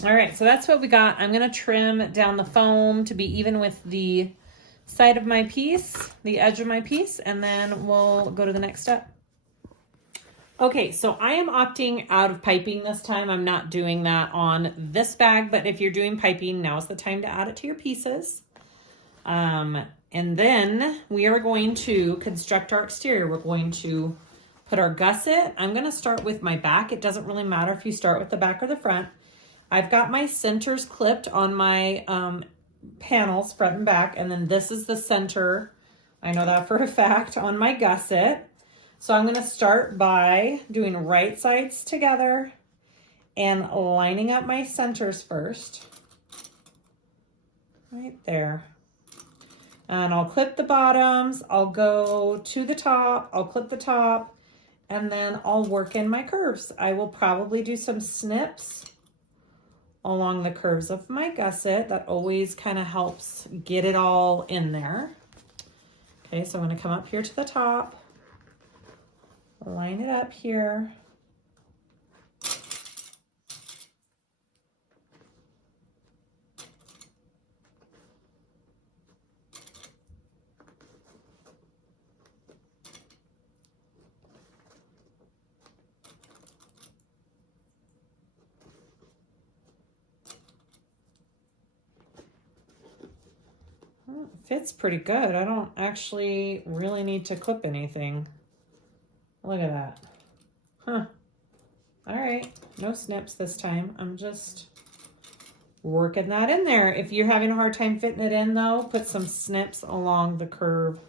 All right, so that's what we got. I'm gonna trim down the foam to be even with the side of my piece, the edge of my piece, and then we'll go to the next step. Okay, so I am opting out of piping this time. I'm not doing that on this bag, but if you're doing piping, now's the time to add it to your pieces. And then we are going to construct our exterior. We're going to put our gusset. I'm gonna start with my back. It doesn't really matter if you start with the back or the front. I've got my centers clipped on my panels, front and back, and then this is the center. I know that for a fact on my gusset. So I'm gonna start by doing right sides together and lining up my centers first. Right there. And I'll clip the bottoms, I'll go to the top, I'll clip the top, and then I'll work in my curves. I will probably do some snips along the curves of my gusset. That always kind of helps get it all in there. Okay, so I'm gonna come up here to the top, line it up here. Fits pretty good. I don't actually really need to clip anything. Look at that. Huh. All right, no snips this time. I'm just working that in there. If you're having a hard time fitting it in though, put some snips along the curve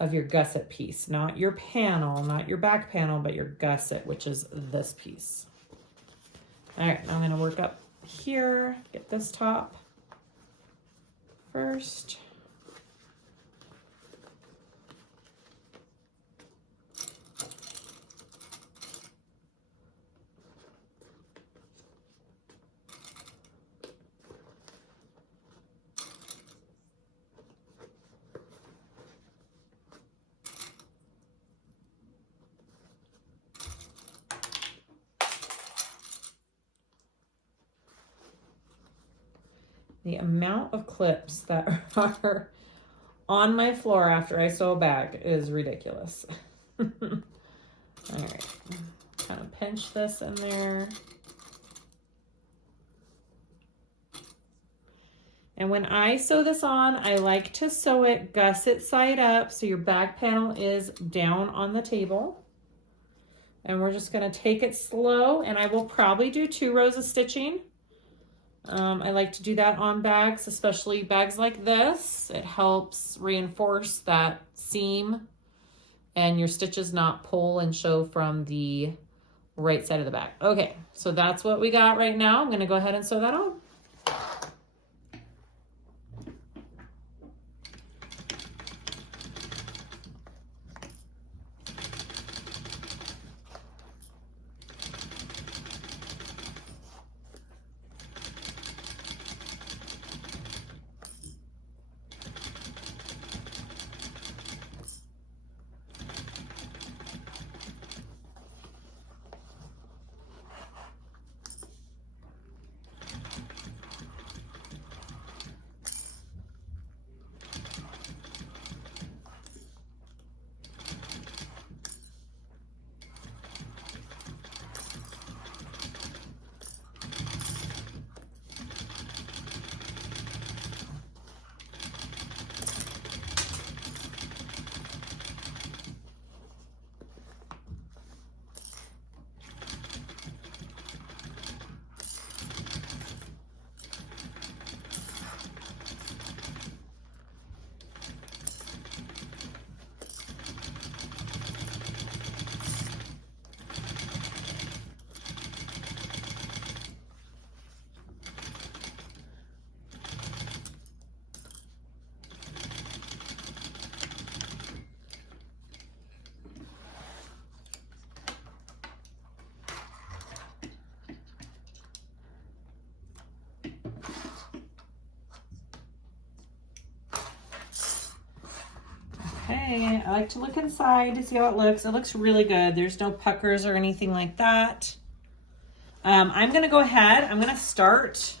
of your gusset piece. Not your panel, not your back panel, but your gusset, which is this piece. All right, now I'm gonna work up here, get this top first. The amount of clips that are on my floor after I sew a bag is ridiculous. All right, kind of pinch this in there. And when I sew this on, I like to sew it gusset side up so your back panel is down on the table. And we're just gonna take it slow, and I will probably do 2 rows of stitching. I like to do that on bags, especially bags like this. It helps reinforce that seam and your stitches not pull and show from the right side of the bag. Okay, so that's what we got right now. I'm gonna go ahead and sew that on. Okay, I like to look inside to see how it looks. It looks really good. There's no puckers or anything like that. I'm gonna go ahead, I'm gonna start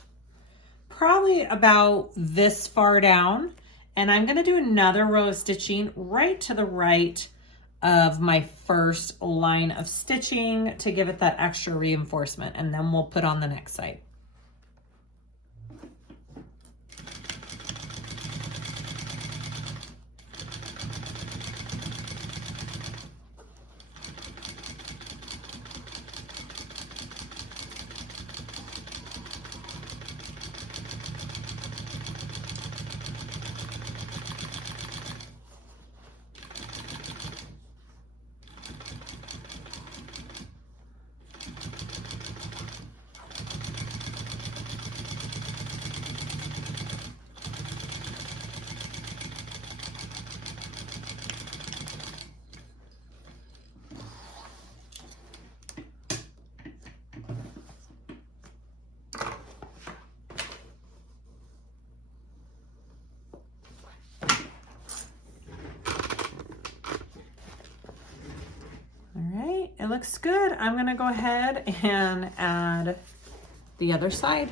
probably about this far down, and I'm gonna do another row of stitching right to the right of my first line of stitching to give it that extra reinforcement, and then we'll put on the next side. It looks good. I'm gonna go ahead and add the other side.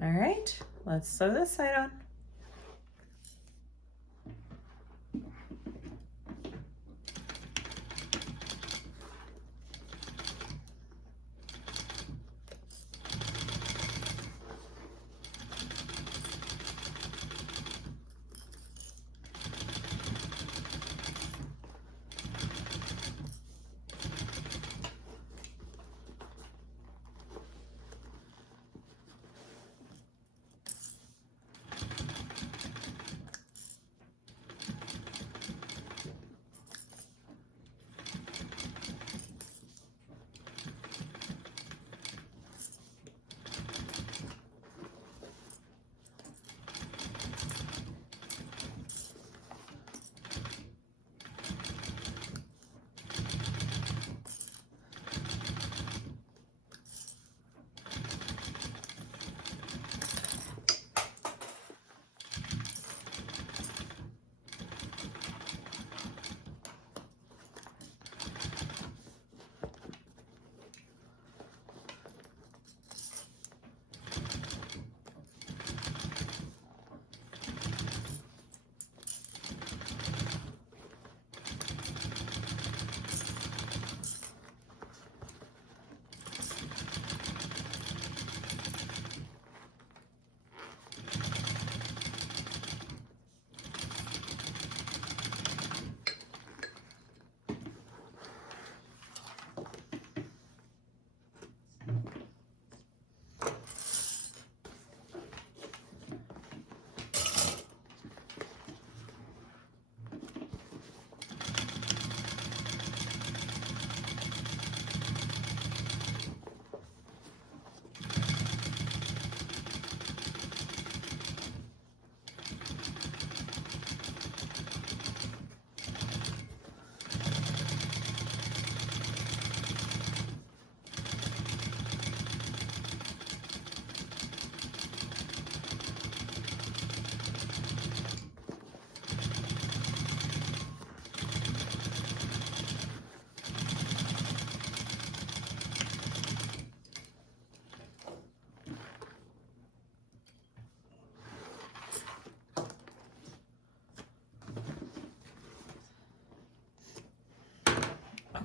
All right, let's sew this side on.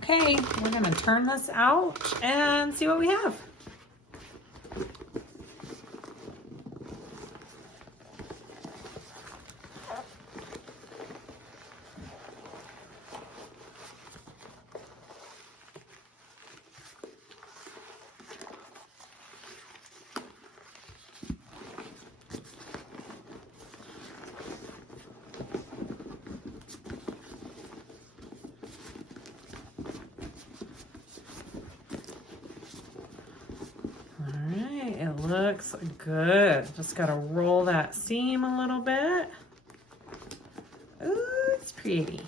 Okay, we're gonna turn this out and see what we have. It looks good. Just gotta roll that seam a little bit. Ooh, it's pretty.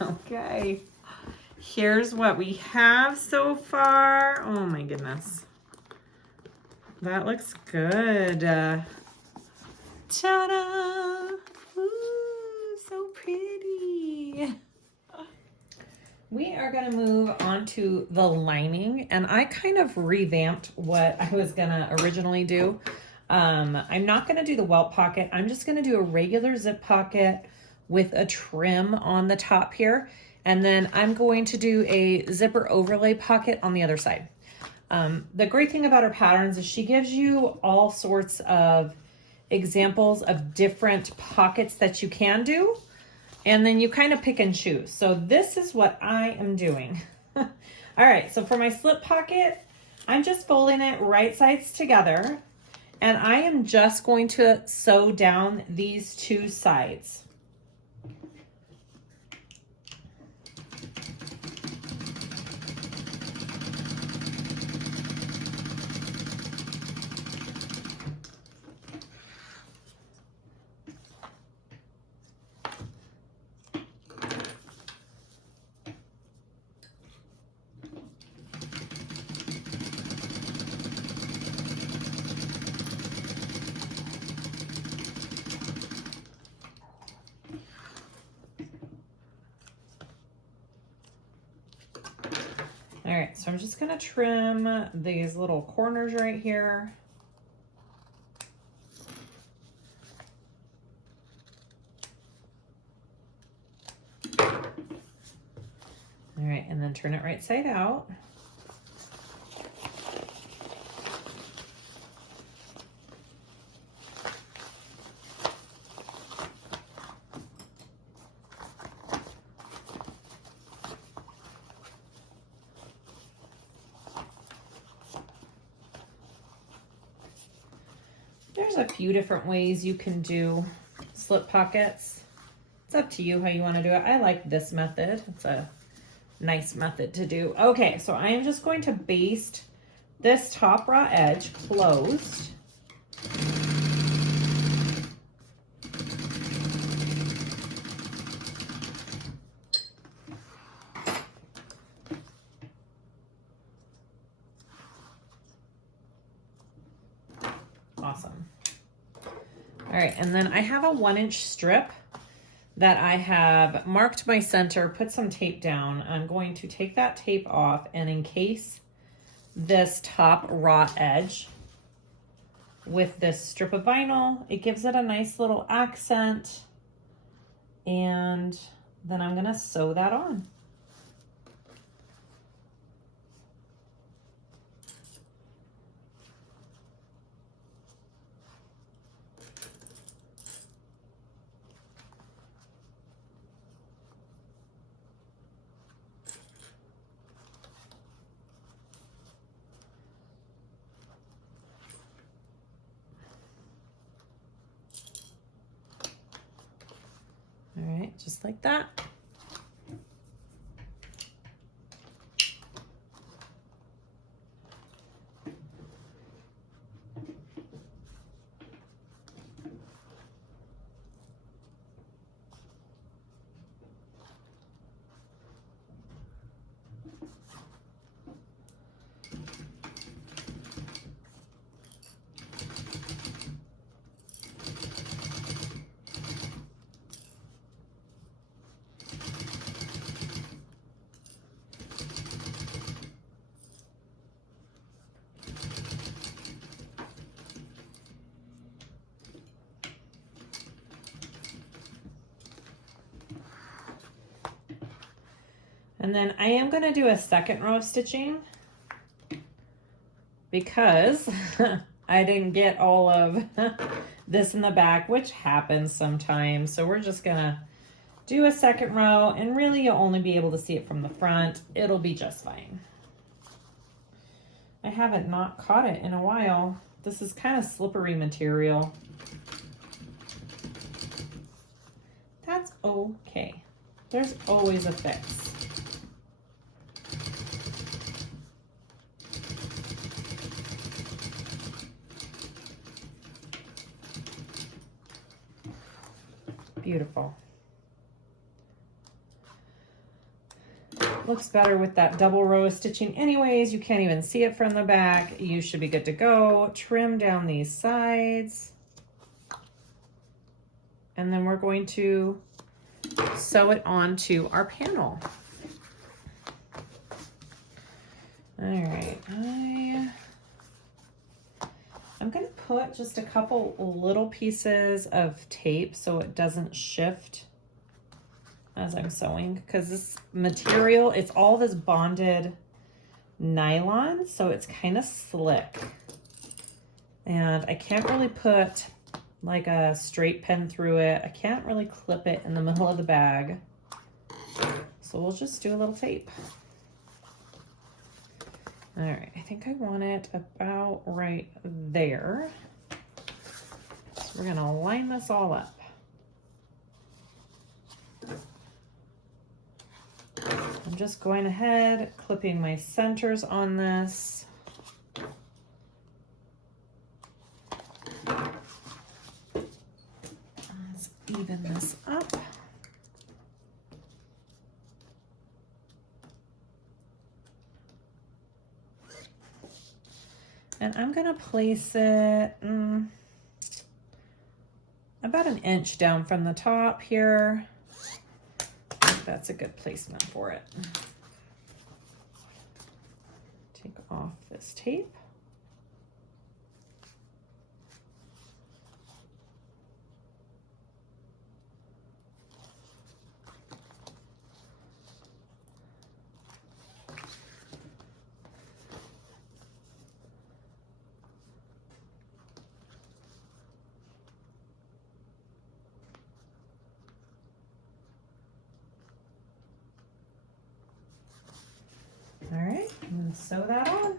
Okay. Here's what we have so far. Oh my goodness. That looks good. Ta-da! Ooh, so pretty. We are going to move on to the lining, and I kind of revamped what I was going to originally do. I'm not going to do the welt pocket. I'm just going to do a regular zip pocket with a trim on the top here, and then I'm going to do a zipper overlay pocket on the other side. The great thing about her patterns is she gives you all sorts of examples of different pockets that you can do. And then you kind of pick and choose. So this is what I am doing. All right, so for my slip pocket, I'm just folding it right sides together. And I am just going to sew down these two sides. All right, so I'm just gonna trim these little corners right here. All right, and then turn it right side out. There's a few different ways you can do slip pockets. It's up to you how you want to do it. I like this method. It's a nice method to do. Okay, so I am just going to baste this top raw edge closed. Awesome. All right, and then I have a 1-inch strip that I have marked my center, put some tape down. I'm going to take that tape off and encase this top raw edge with this strip of vinyl. It gives it a nice little accent, and then I'm gonna sew that on. All right, just like that. And then I am going to do a second row of stitching because I didn't get all of this in the back, which happens sometimes. So we're just going to do a second row, and really you'll only be able to see it from the front. It'll be just fine. I haven't not caught it in a while. This is kind of slippery material. That's okay. There's always a fix. Beautiful. Looks better with that double row of stitching anyways. You can't even see it from the back. You should be good to go. Trim down these sides. And then we're going to sew it onto our panel. All right, I'm gonna put just a couple little pieces of tape so it doesn't shift as I'm sewing, because this material, it's all this bonded nylon, so it's kind of slick. And I can't really put like a straight pin through it. I can't really clip it in the middle of the bag. So we'll just do a little tape. All right, I think I want it about right there. So we're gonna line this all up. I'm just going ahead, clipping my centers on this. Let's even this up. And I'm gonna place it about an inch down from the top here. I think that's a good placement for it. Take off this tape. All right, I'm going to sew that on.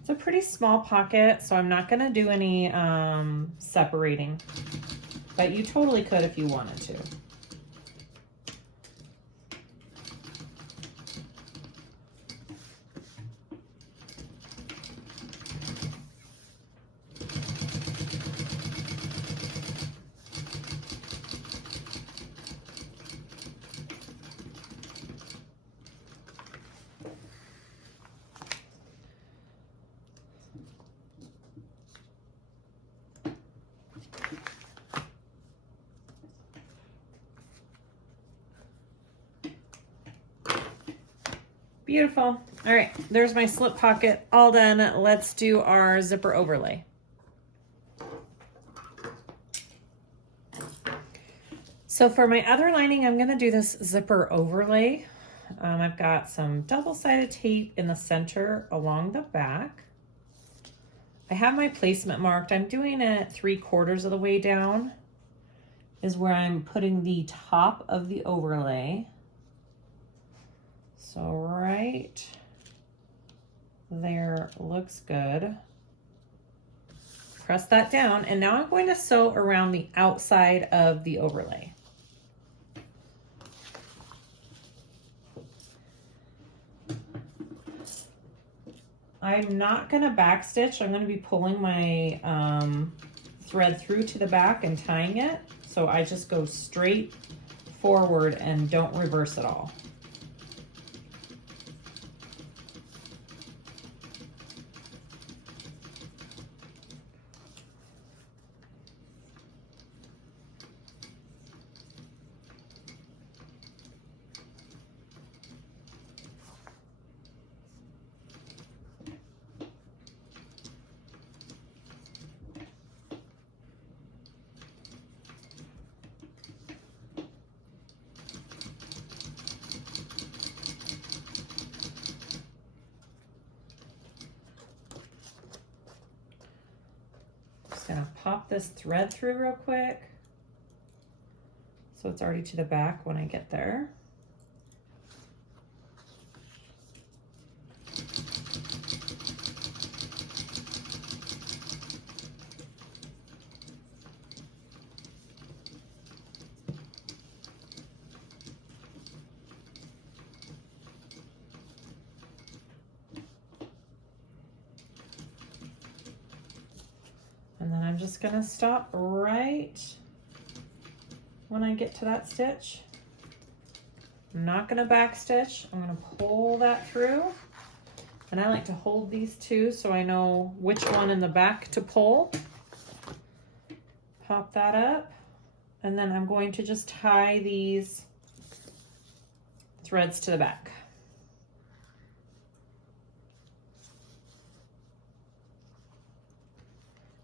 It's a pretty small pocket, so I'm not going to do any separating, but you totally could if you wanted to. Beautiful. All right, there's my slip pocket all done. Let's do our zipper overlay. So for my other lining, I'm gonna do this zipper overlay. I've got some double-sided tape in the center along the back. I have my placement marked. I'm doing it 3/4 of the way down is where I'm putting the top of the overlay. So right there looks good. Press that down, and now I'm going to sew around the outside of the overlay. I'm not going to backstitch. I'm going to be pulling my thread through to the back and tying it. So I just go straight forward and don't reverse at all. gonna pop this thread through real quick so it's already to the back when I get there. And then I'm just gonna stop right when I get to that stitch. I'm not gonna back stitch. I'm gonna pull that through. And I like to hold these two so I know which one in the back to pull. Pop that up. And then I'm going to just tie these threads to the back.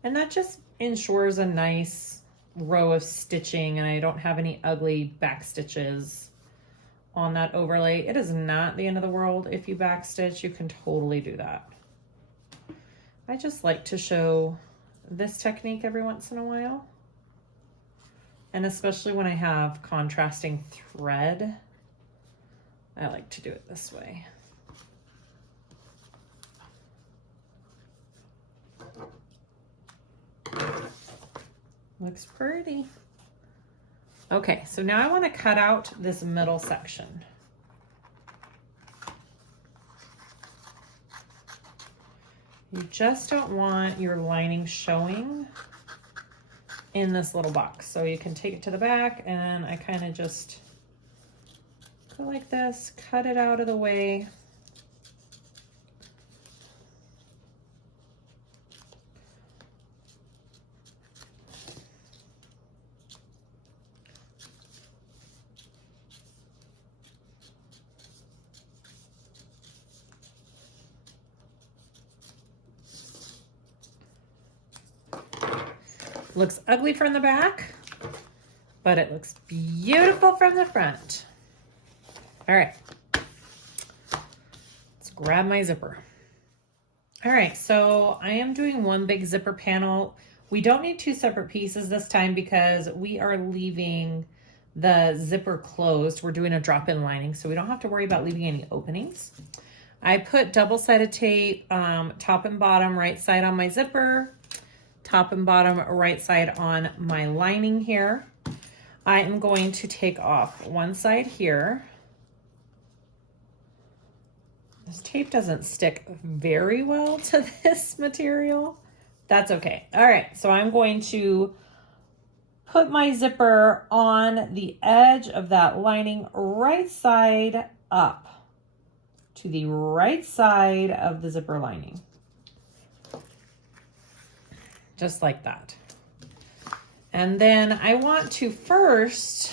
And that just ensures a nice row of stitching and I don't have any ugly back stitches on that overlay. It is not the end of the world if you back stitch. You can totally do that. I just like to show this technique every once in a while. And especially when I have contrasting thread, I like to do it this way. Looks pretty. Okay, so now I want to cut out this middle section. You just don't want your lining showing in this little box. So you can take it to the back and I kind of just go like this, cut it out of the way. Looks ugly from the back, but it looks beautiful from the front. All right, let's grab my zipper. All right, so I am doing one big zipper panel. We don't need two separate pieces this time because we are leaving the zipper closed. We're doing a drop-in lining, so we don't have to worry about leaving any openings. I put double-sided tape, top and bottom, right side on my zipper, top and bottom right side on my lining here. I am going to take off one side here. This tape doesn't stick very well to this material. That's okay. All right, so I'm going to put my zipper on the edge of that lining right side up to the right side of the zipper lining. Just like that. And then I want to first,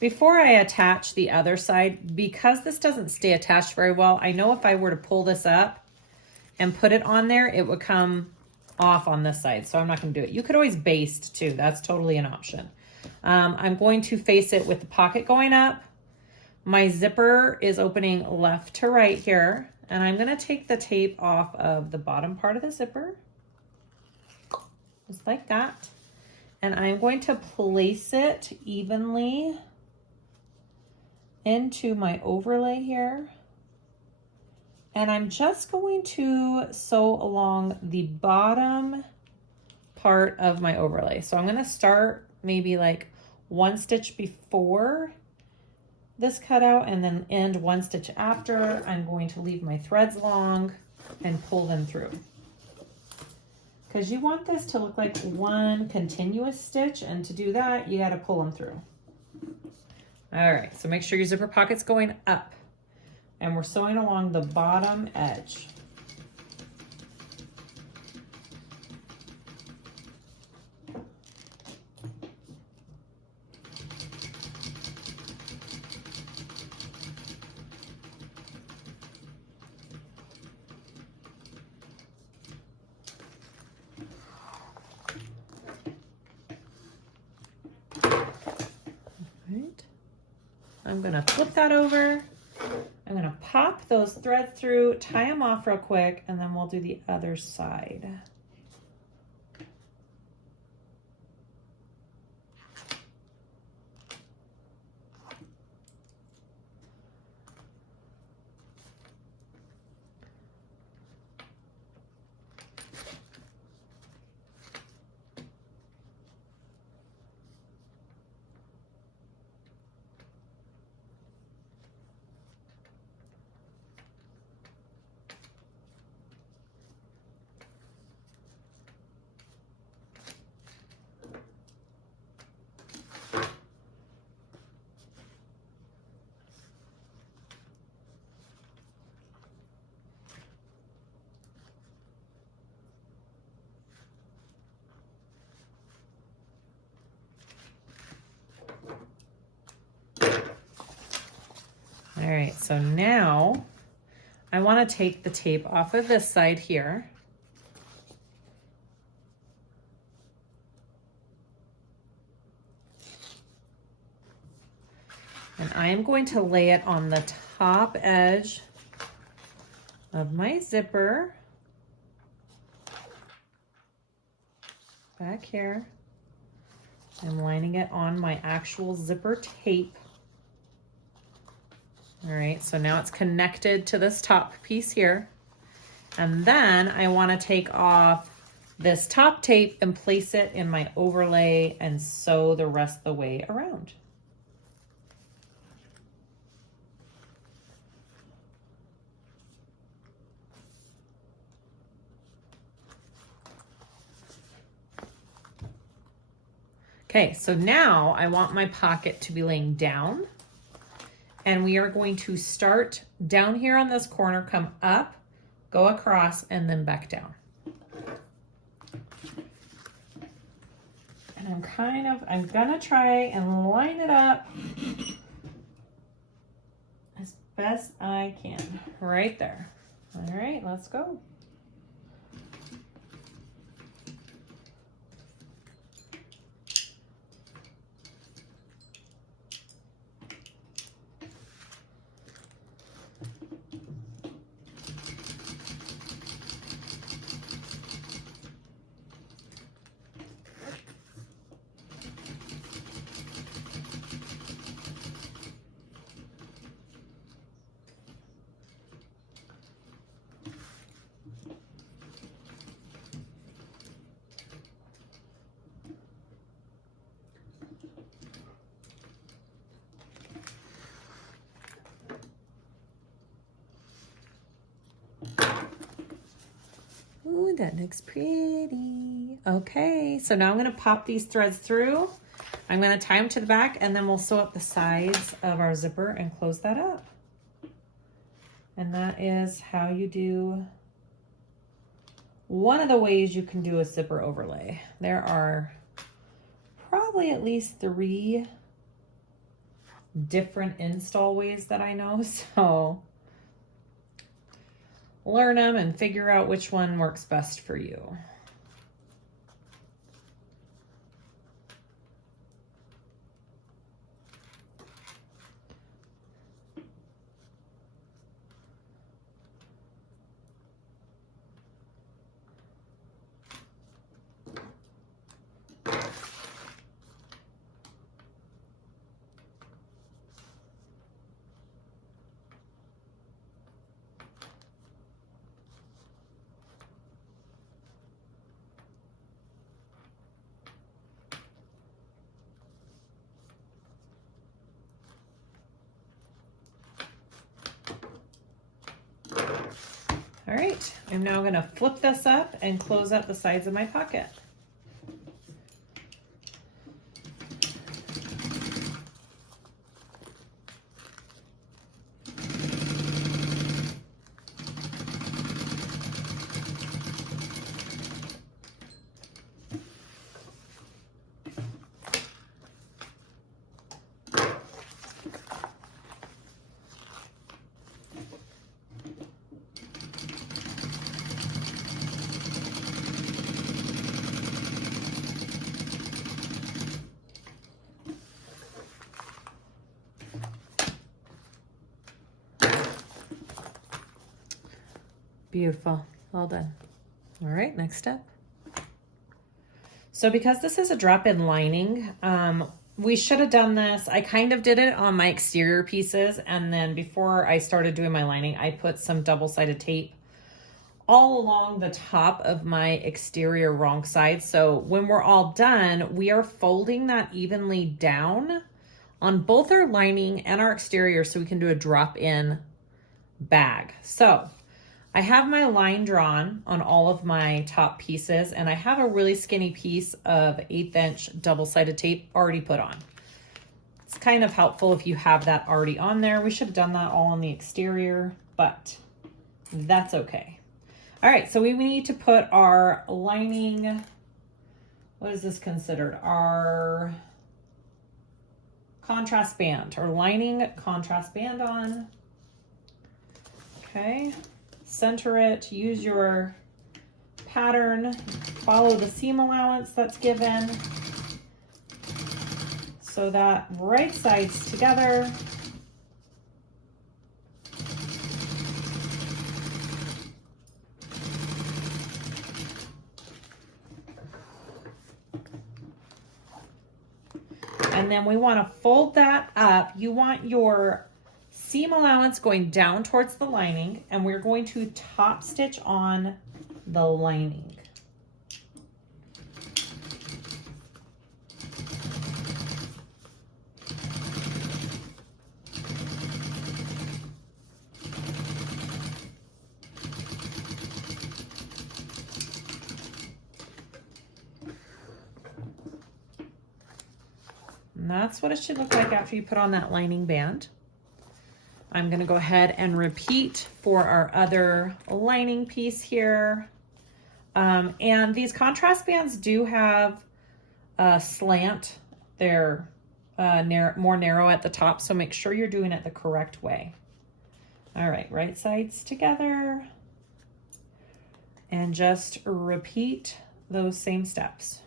before I attach the other side, because this doesn't stay attached very well, I know if I were to pull this up and put it on there, it would come off on this side. So I'm not gonna do it. You could always baste too. That's totally an option. I'm going to face it with the pocket going up. My zipper is opening left to right here. And I'm gonna take the tape off of the bottom part of the zipper. Just like that. And I'm going to place it evenly into my overlay here. And I'm just going to sew along the bottom part of my overlay. So I'm going to start maybe like one stitch before this cutout and then end one stitch after. I'm going to leave my threads long and pull them through. Because you want this to look like one continuous stitch, and to do that, you got to pull them through. All right, so make sure your zipper pocket's going up, and we're sewing along the bottom edge. I'm gonna flip that over. I'm gonna pop those threads through, tie them off real quick, and then we'll do the other side. All right, so now I want to take the tape off of this side here. And I am going to lay it on the top edge of my zipper. Back here. I'm lining it on my actual zipper tape. All right, so now it's connected to this top piece here. And then I want to take off this top tape and place it in my overlay and sew the rest of the way around. Okay, so now I want my pocket to be laying down. And we are going to start down here on this corner, come up, go across, and then back down. And I'm gonna try and line it up as best I can, right there. All right, let's go. Ooh, that looks pretty. Okay, so now I'm gonna pop these threads through. I'm gonna tie them to the back and then we'll sew up the sides of our zipper and close that up. And that is how you do one of the ways you can do a zipper overlay. There are probably at least 3 different install ways that I know, so learn them and figure out which one works best for you. All right, I'm now gonna flip this up and close up the sides of my pocket. Beautiful, well done. All right, next step. So because this is a drop-in lining, we should have done this. I kind of did it on my exterior pieces, and then before I started doing my lining, I put some double-sided tape all along the top of my exterior wrong side. So when we're all done, we are folding that evenly down on both our lining and our exterior so we can do a drop-in bag. So I have my line drawn on all of my top pieces, and I have a really skinny piece of 1/8 inch double-sided tape already put on. It's kind of helpful if you have that already on there. We should have done that all on the exterior, but that's okay. All right, so we need to put our lining, what is this considered? Our contrast band or lining contrast band on. Okay, center it, use your pattern, follow the seam allowance that's given so that right sides together. And then we want to fold that up. You want your seam allowance going down towards the lining, and we're going to top stitch on the lining. And that's what it should look like after you put on that lining band. I'm going to go ahead and repeat for our other lining piece here. And these contrast bands do have a slant. They're more narrow at the top, so make sure you're doing it the correct way. All right, right sides together. And just repeat those same steps.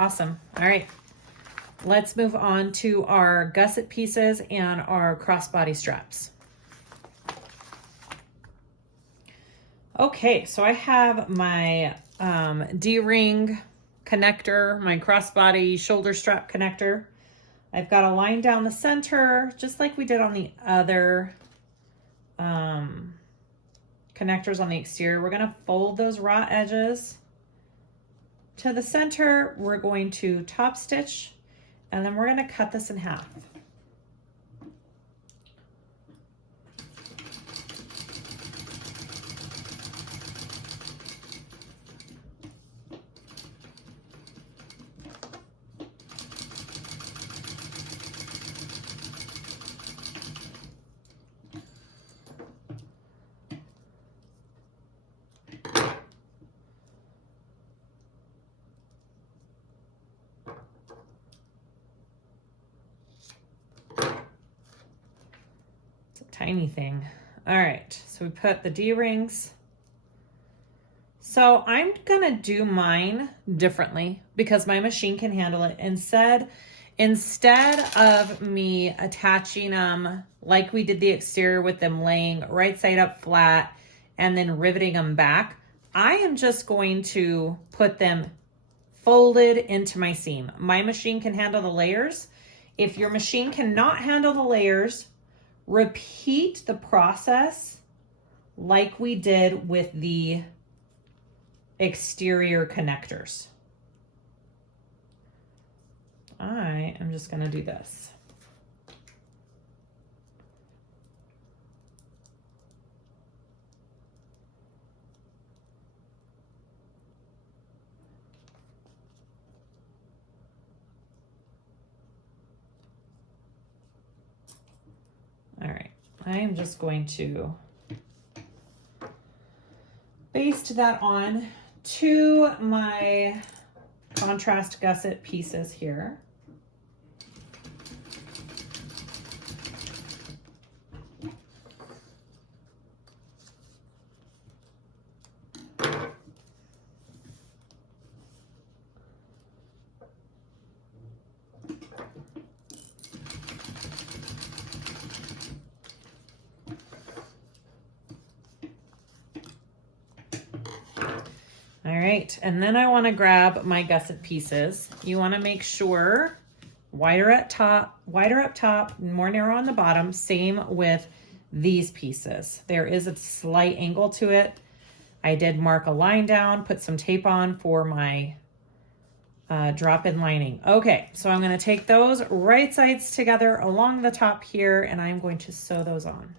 Awesome. All right, let's move on to our gusset pieces and our crossbody straps. Okay, so I have my D-ring connector, my crossbody shoulder strap connector. I've got a line down the center, just like we did on the other connectors on the exterior. We're gonna fold those raw edges to the center. We're going to top stitch, and then we're going to cut this in half. Tiny thing. All right, so we put the D-rings. So I'm gonna do mine differently because my machine can handle it. Instead of me attaching them like we did the exterior with them laying right side up flat and then riveting them back, I am just going to put them folded into my seam. My machine can handle the layers. If your machine cannot handle the layers, repeat the process like we did with the exterior connectors. I am just going to do this. All right, I am just going to baste that on to my contrast gusset pieces here. All right, and then I want to grab my gusset pieces. You want to make sure wider up top, more narrow on the bottom. Same with these pieces. There is a slight angle to it. I did mark a line down, put some tape on for my drop-in lining. Okay, so I'm going to take those right sides together along the top here, and I'm going to sew those on.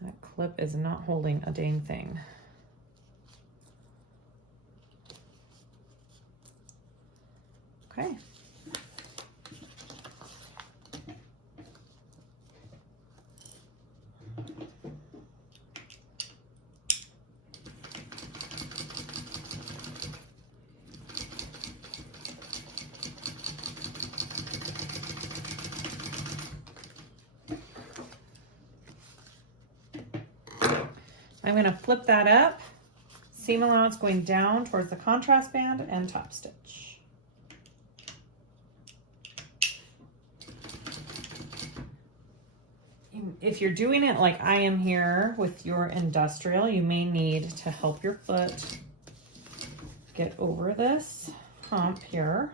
That clip is not holding a dang thing. Okay. I'm going to flip that up, seam allowance going down towards the contrast band and top stitch. If you're doing it like I am here with your industrial, you may need to help your foot get over this hump here.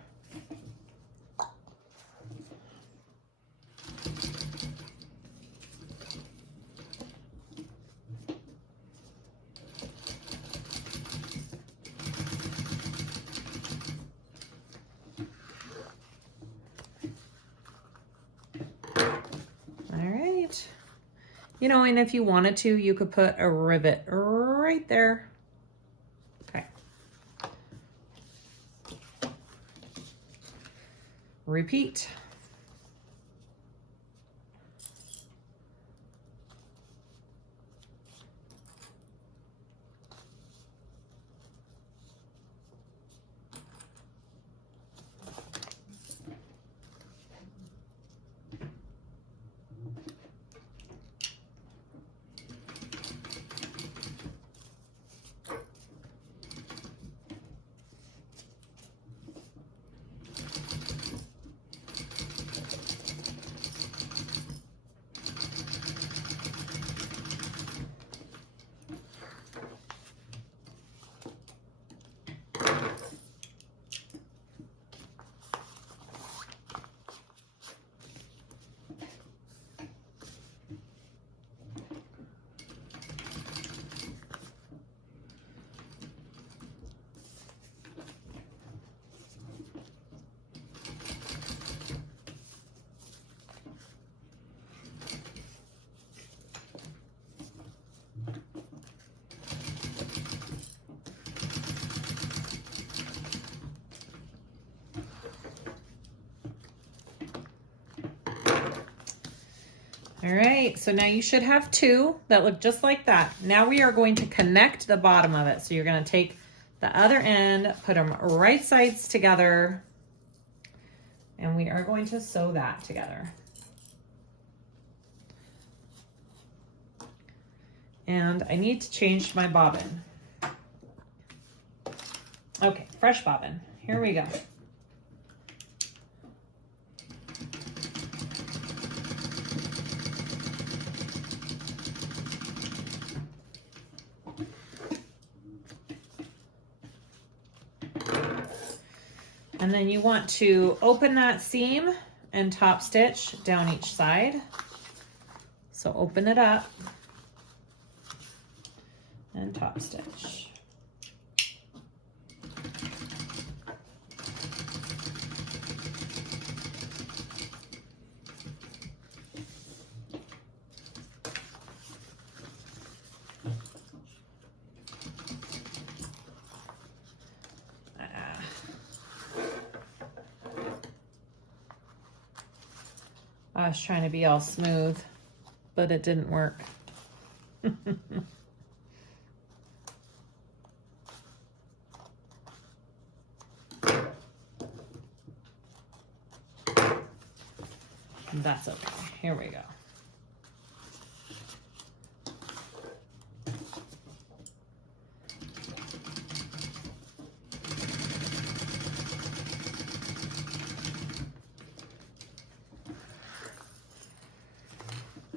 You know, and if you wanted to, you could put a rivet right there. Okay. Repeat. All right, so now you should have two that look just like that. Now we are going to connect the bottom of it. So you're going to take the other end, put them right sides together, and we are going to sew that together. And I need to change my bobbin. Okay, fresh bobbin. Here we go. And then you want to open that seam and top stitch down each side. So open it up and top stitch. I was trying to be all smooth, but it didn't work. That's okay. Here we go.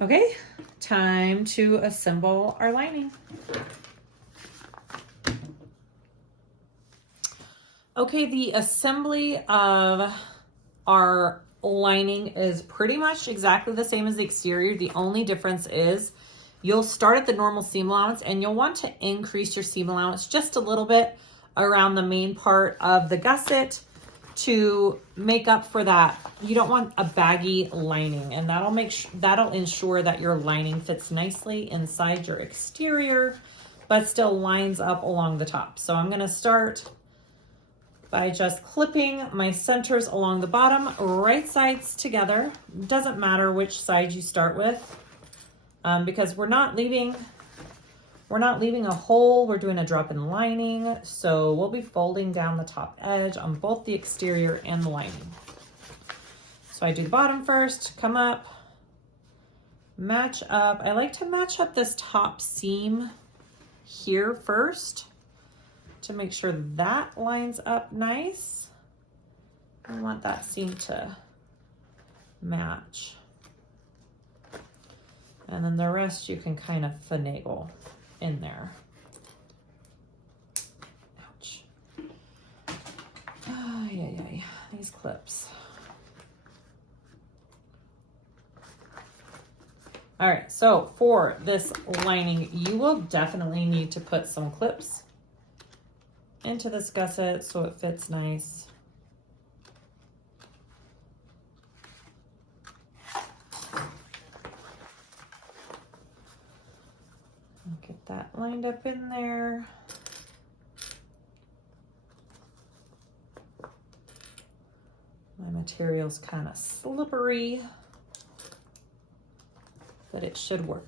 Okay, time to assemble our lining. Okay, the assembly of our lining is pretty much exactly the same as the exterior. The only difference is you'll start at the normal seam allowance, and you'll want to increase your seam allowance just a little bit around the main part of the gusset to make up for that. You don't want a baggy lining, and that'll ensure that your lining fits nicely inside your exterior, but still lines up along the top. So I'm going to start by just clipping my centers along the bottom, right sides together. Doesn't matter which side you start with, because we're not leaving a hole. We're doing a drop-in lining, so we'll be folding down the top edge on both the exterior and the lining. So I do the bottom first, come up, match up. I like to match up this top seam here first to make sure that lines up nice. I want that seam to match. And then the rest you can kind of finagle in there. Ouch. Ay, these clips. All right, so for this lining, you will definitely need to put some clips into this gusset so it fits nice. Get that lined up in there. My material's kind of slippery, but it should work.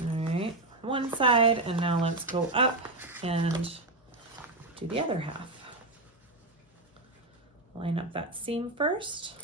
All right, one side, and now let's go up and do the other half. Line up that seam first.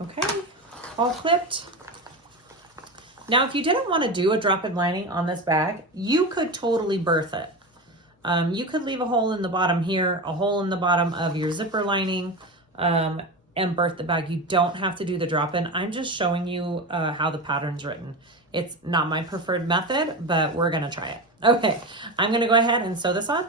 Okay, all clipped. Now, if you didn't want to do a drop-in lining on this bag, you could totally berth it. You could leave a hole in the bottom here, a hole in the bottom of your zipper lining, and berth the bag. You don't have to do the drop-in. I'm just showing you how the pattern's written. It's not my preferred method, but we're gonna try it. Okay, I'm gonna go ahead and sew this on.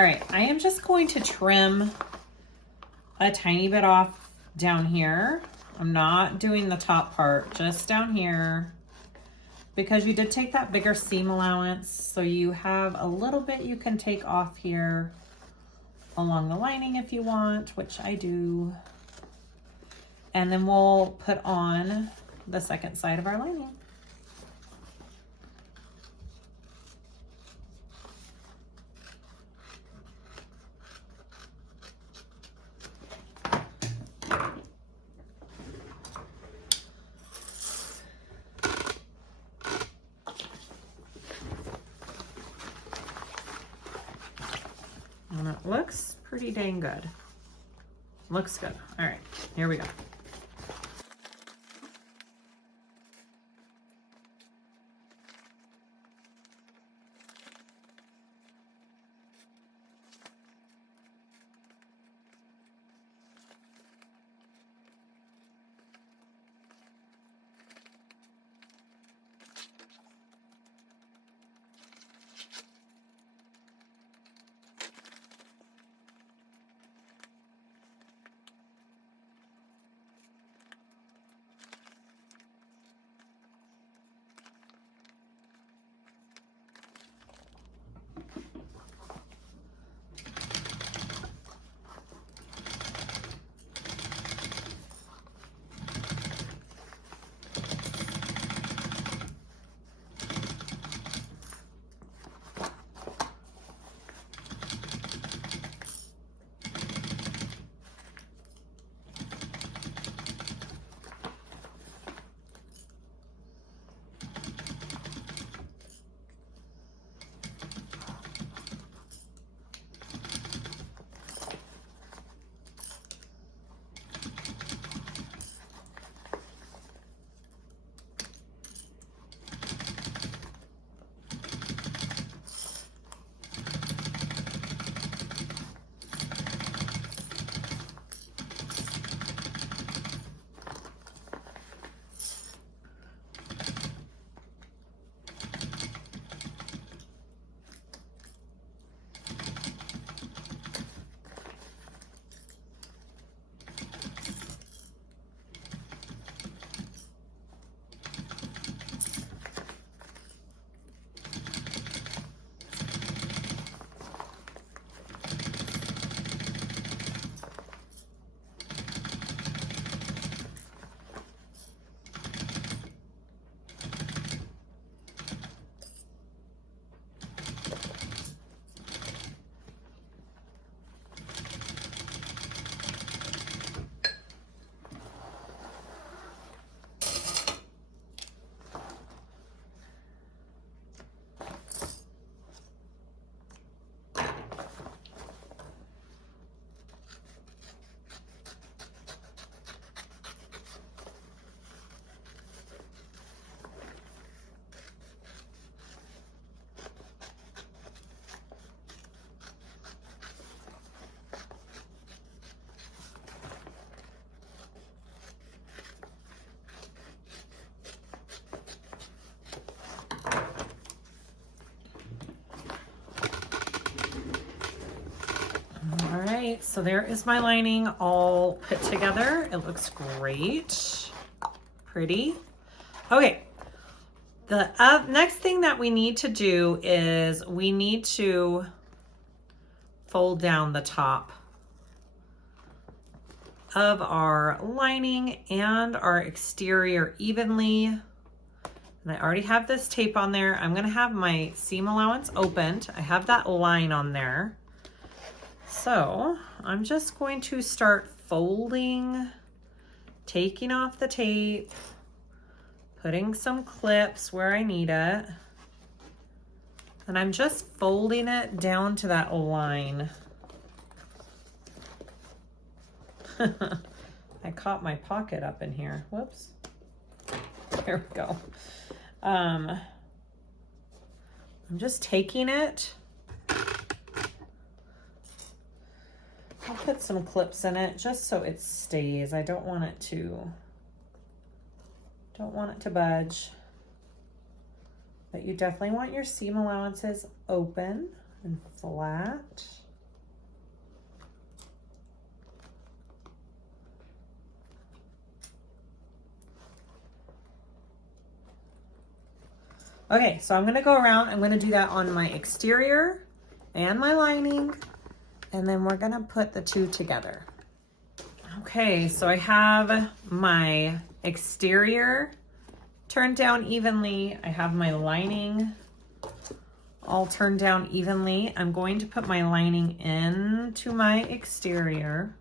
All right, I am just going to trim a tiny bit off down here. I'm not doing the top part, just down here, because you did take that bigger seam allowance. So you have a little bit you can take off here along the lining if you want, which I do. And then we'll put on the second side of our lining. And it looks pretty dang good. Looks good. All right, here we go. All right, so there is my lining all put together. It looks great, pretty. Okay, the next thing that we need to do is we need to fold down the top of our lining and our exterior evenly. And I already have this tape on there. I'm gonna have my seam allowance opened. I have that line on there. So I'm just going to start folding, taking off the tape, putting some clips where I need it. And I'm just folding it down to that line. I caught my pocket up in here. Whoops. There we go. I'm just taking it. I'll put some clips in it just so it stays. I don't want it to budge. But you definitely want your seam allowances open and flat. Okay, so I'm gonna go around, I'm gonna do that on my exterior and my lining, and then we're gonna put the two together. Okay, so I have my exterior turned down evenly. I have my lining all turned down evenly. I'm going to put my lining into my exterior,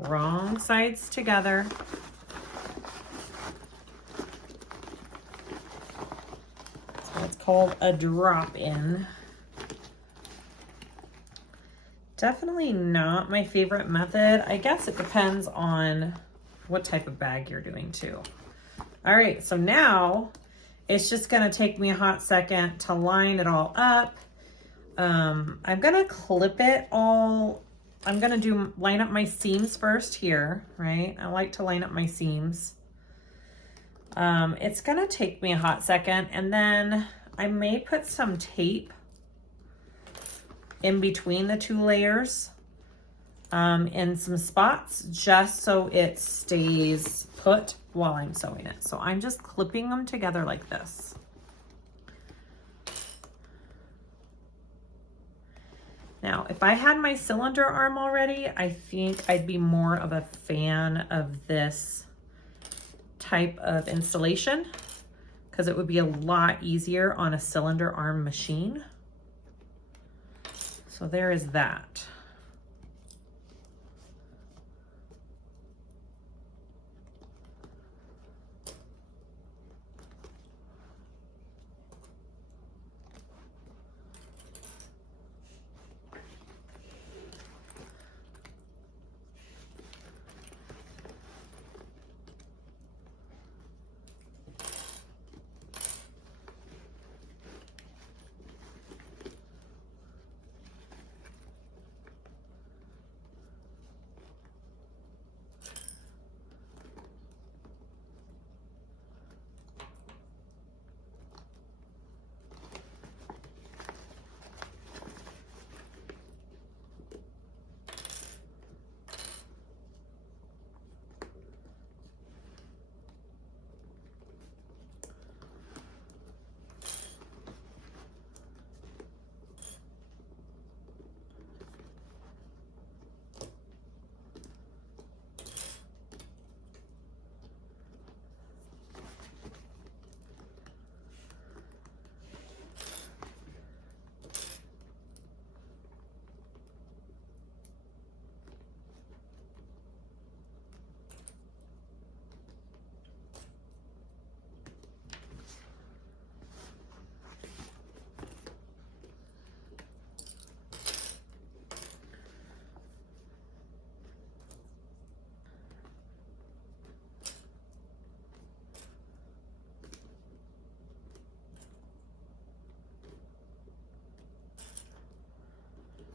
wrong sides together. So it's called a drop-in. Definitely not my favorite method. I guess it depends on what type of bag you're doing too. All right, so now it's just gonna take me a hot second to line it all up. I'm gonna clip it all. I'm gonna line up my seams first here, right? I like to line up my seams. It's gonna take me a hot second, and then I may put some tape in between the two layers in some spots, just so it stays put while I'm sewing it. So I'm just clipping them together like this. Now, if I had my cylinder arm already, I think I'd be more of a fan of this type of installation because it would be a lot easier on a cylinder arm machine. So there is that.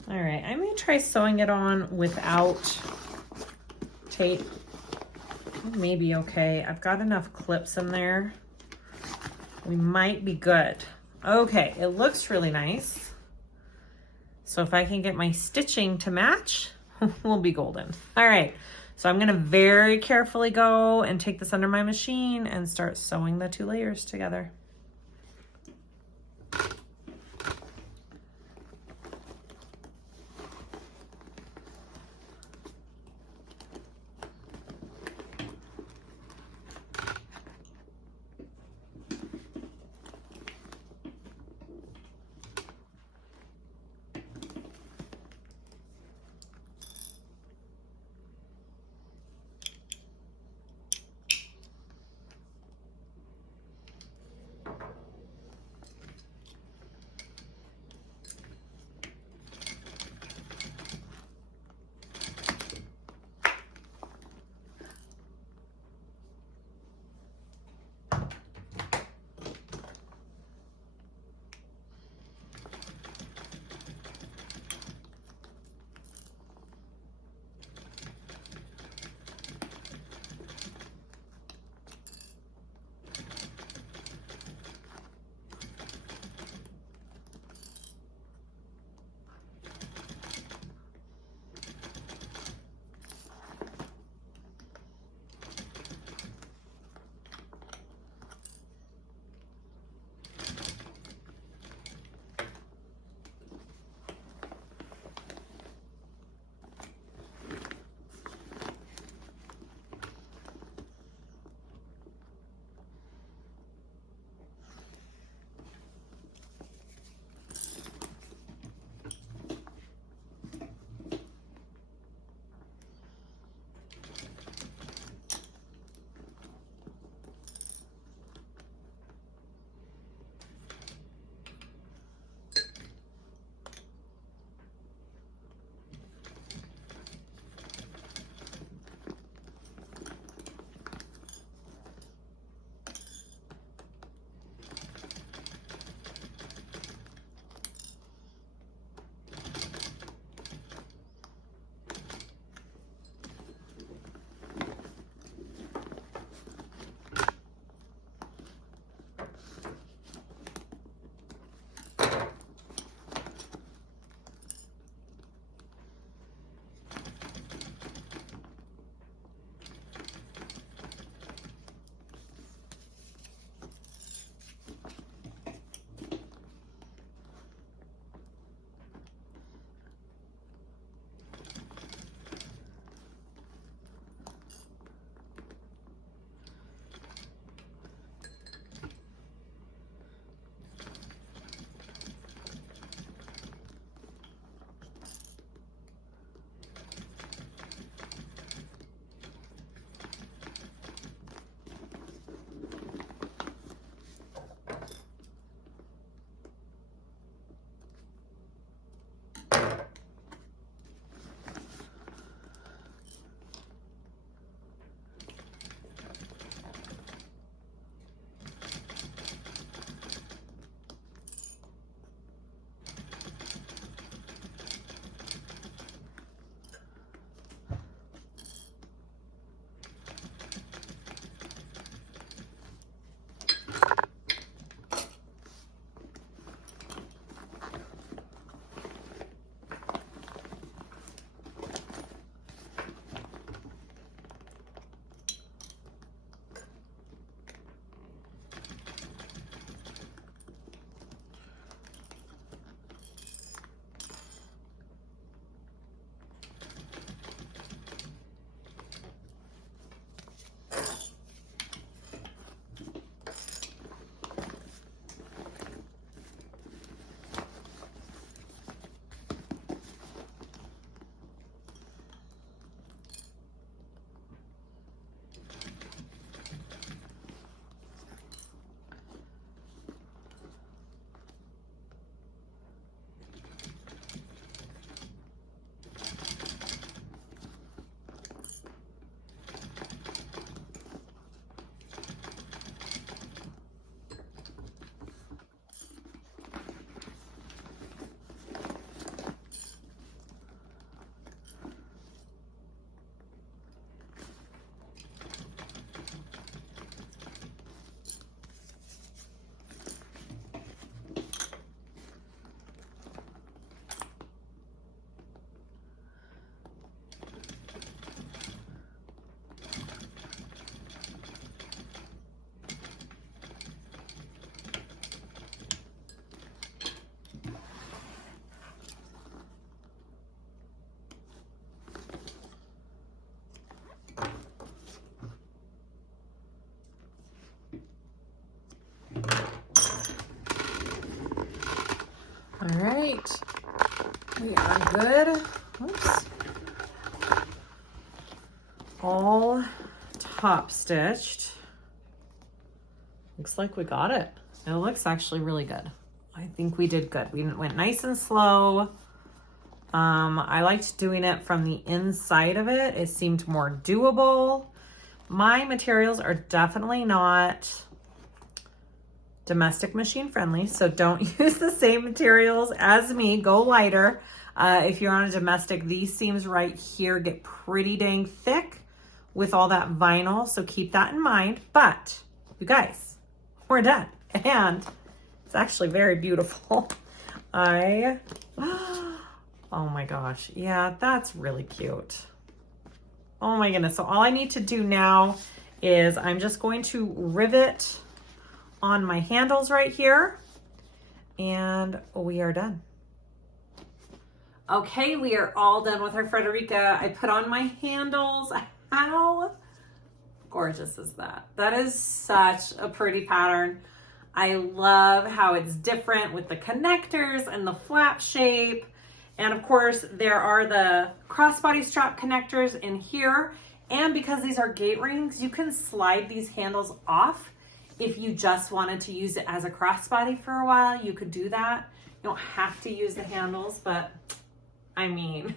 All right, I may try sewing it on without tape. Maybe okay. I've got enough clips in there. We might be good. Okay, it looks really nice. So if I can get my stitching to match, we'll be golden. All right, so I'm gonna very carefully go and take this under my machine and start sewing the two layers together. All right, we are good. Oops. All top stitched. Looks like we got it. It looks actually really good. I think we did good. We went nice and slow. I liked doing it from the inside of it. It seemed more doable. My materials are definitely not domestic machine friendly, so don't use the same materials as me. Go lighter. If you're on a domestic, these seams right here get pretty dang thick with all that vinyl, so keep that in mind. But you guys, we're done, and it's actually very beautiful. Oh my gosh, yeah, that's really cute. Oh my goodness. So all I need to do now is I'm just going to rivet on my handles right here, and we are done. Okay, we are all done with our Fredrica. I put on my handles. How gorgeous is that? That is such a pretty pattern. I love how it's different with the connectors and the flap shape. And of course, there are the crossbody strap connectors in here. And because these are gate rings, you can slide these handles off. If you just wanted to use it as a crossbody for a while, you could do that. You don't have to use the handles, but I mean,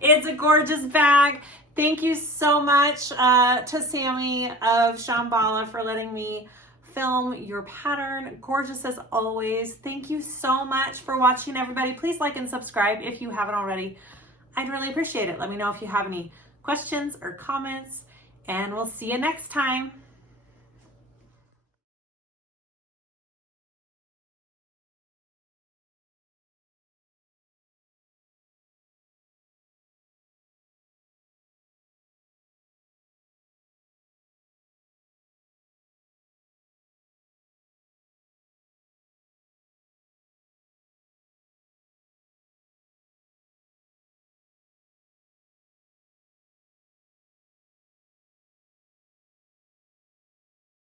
it's a gorgeous bag. Thank you so much to Sammy of Shamballa for letting me film your pattern. Gorgeous as always. Thank you so much for watching, everybody. Please like and subscribe if you haven't already. I'd really appreciate it. Let me know if you have any questions or comments, and we'll see you next time.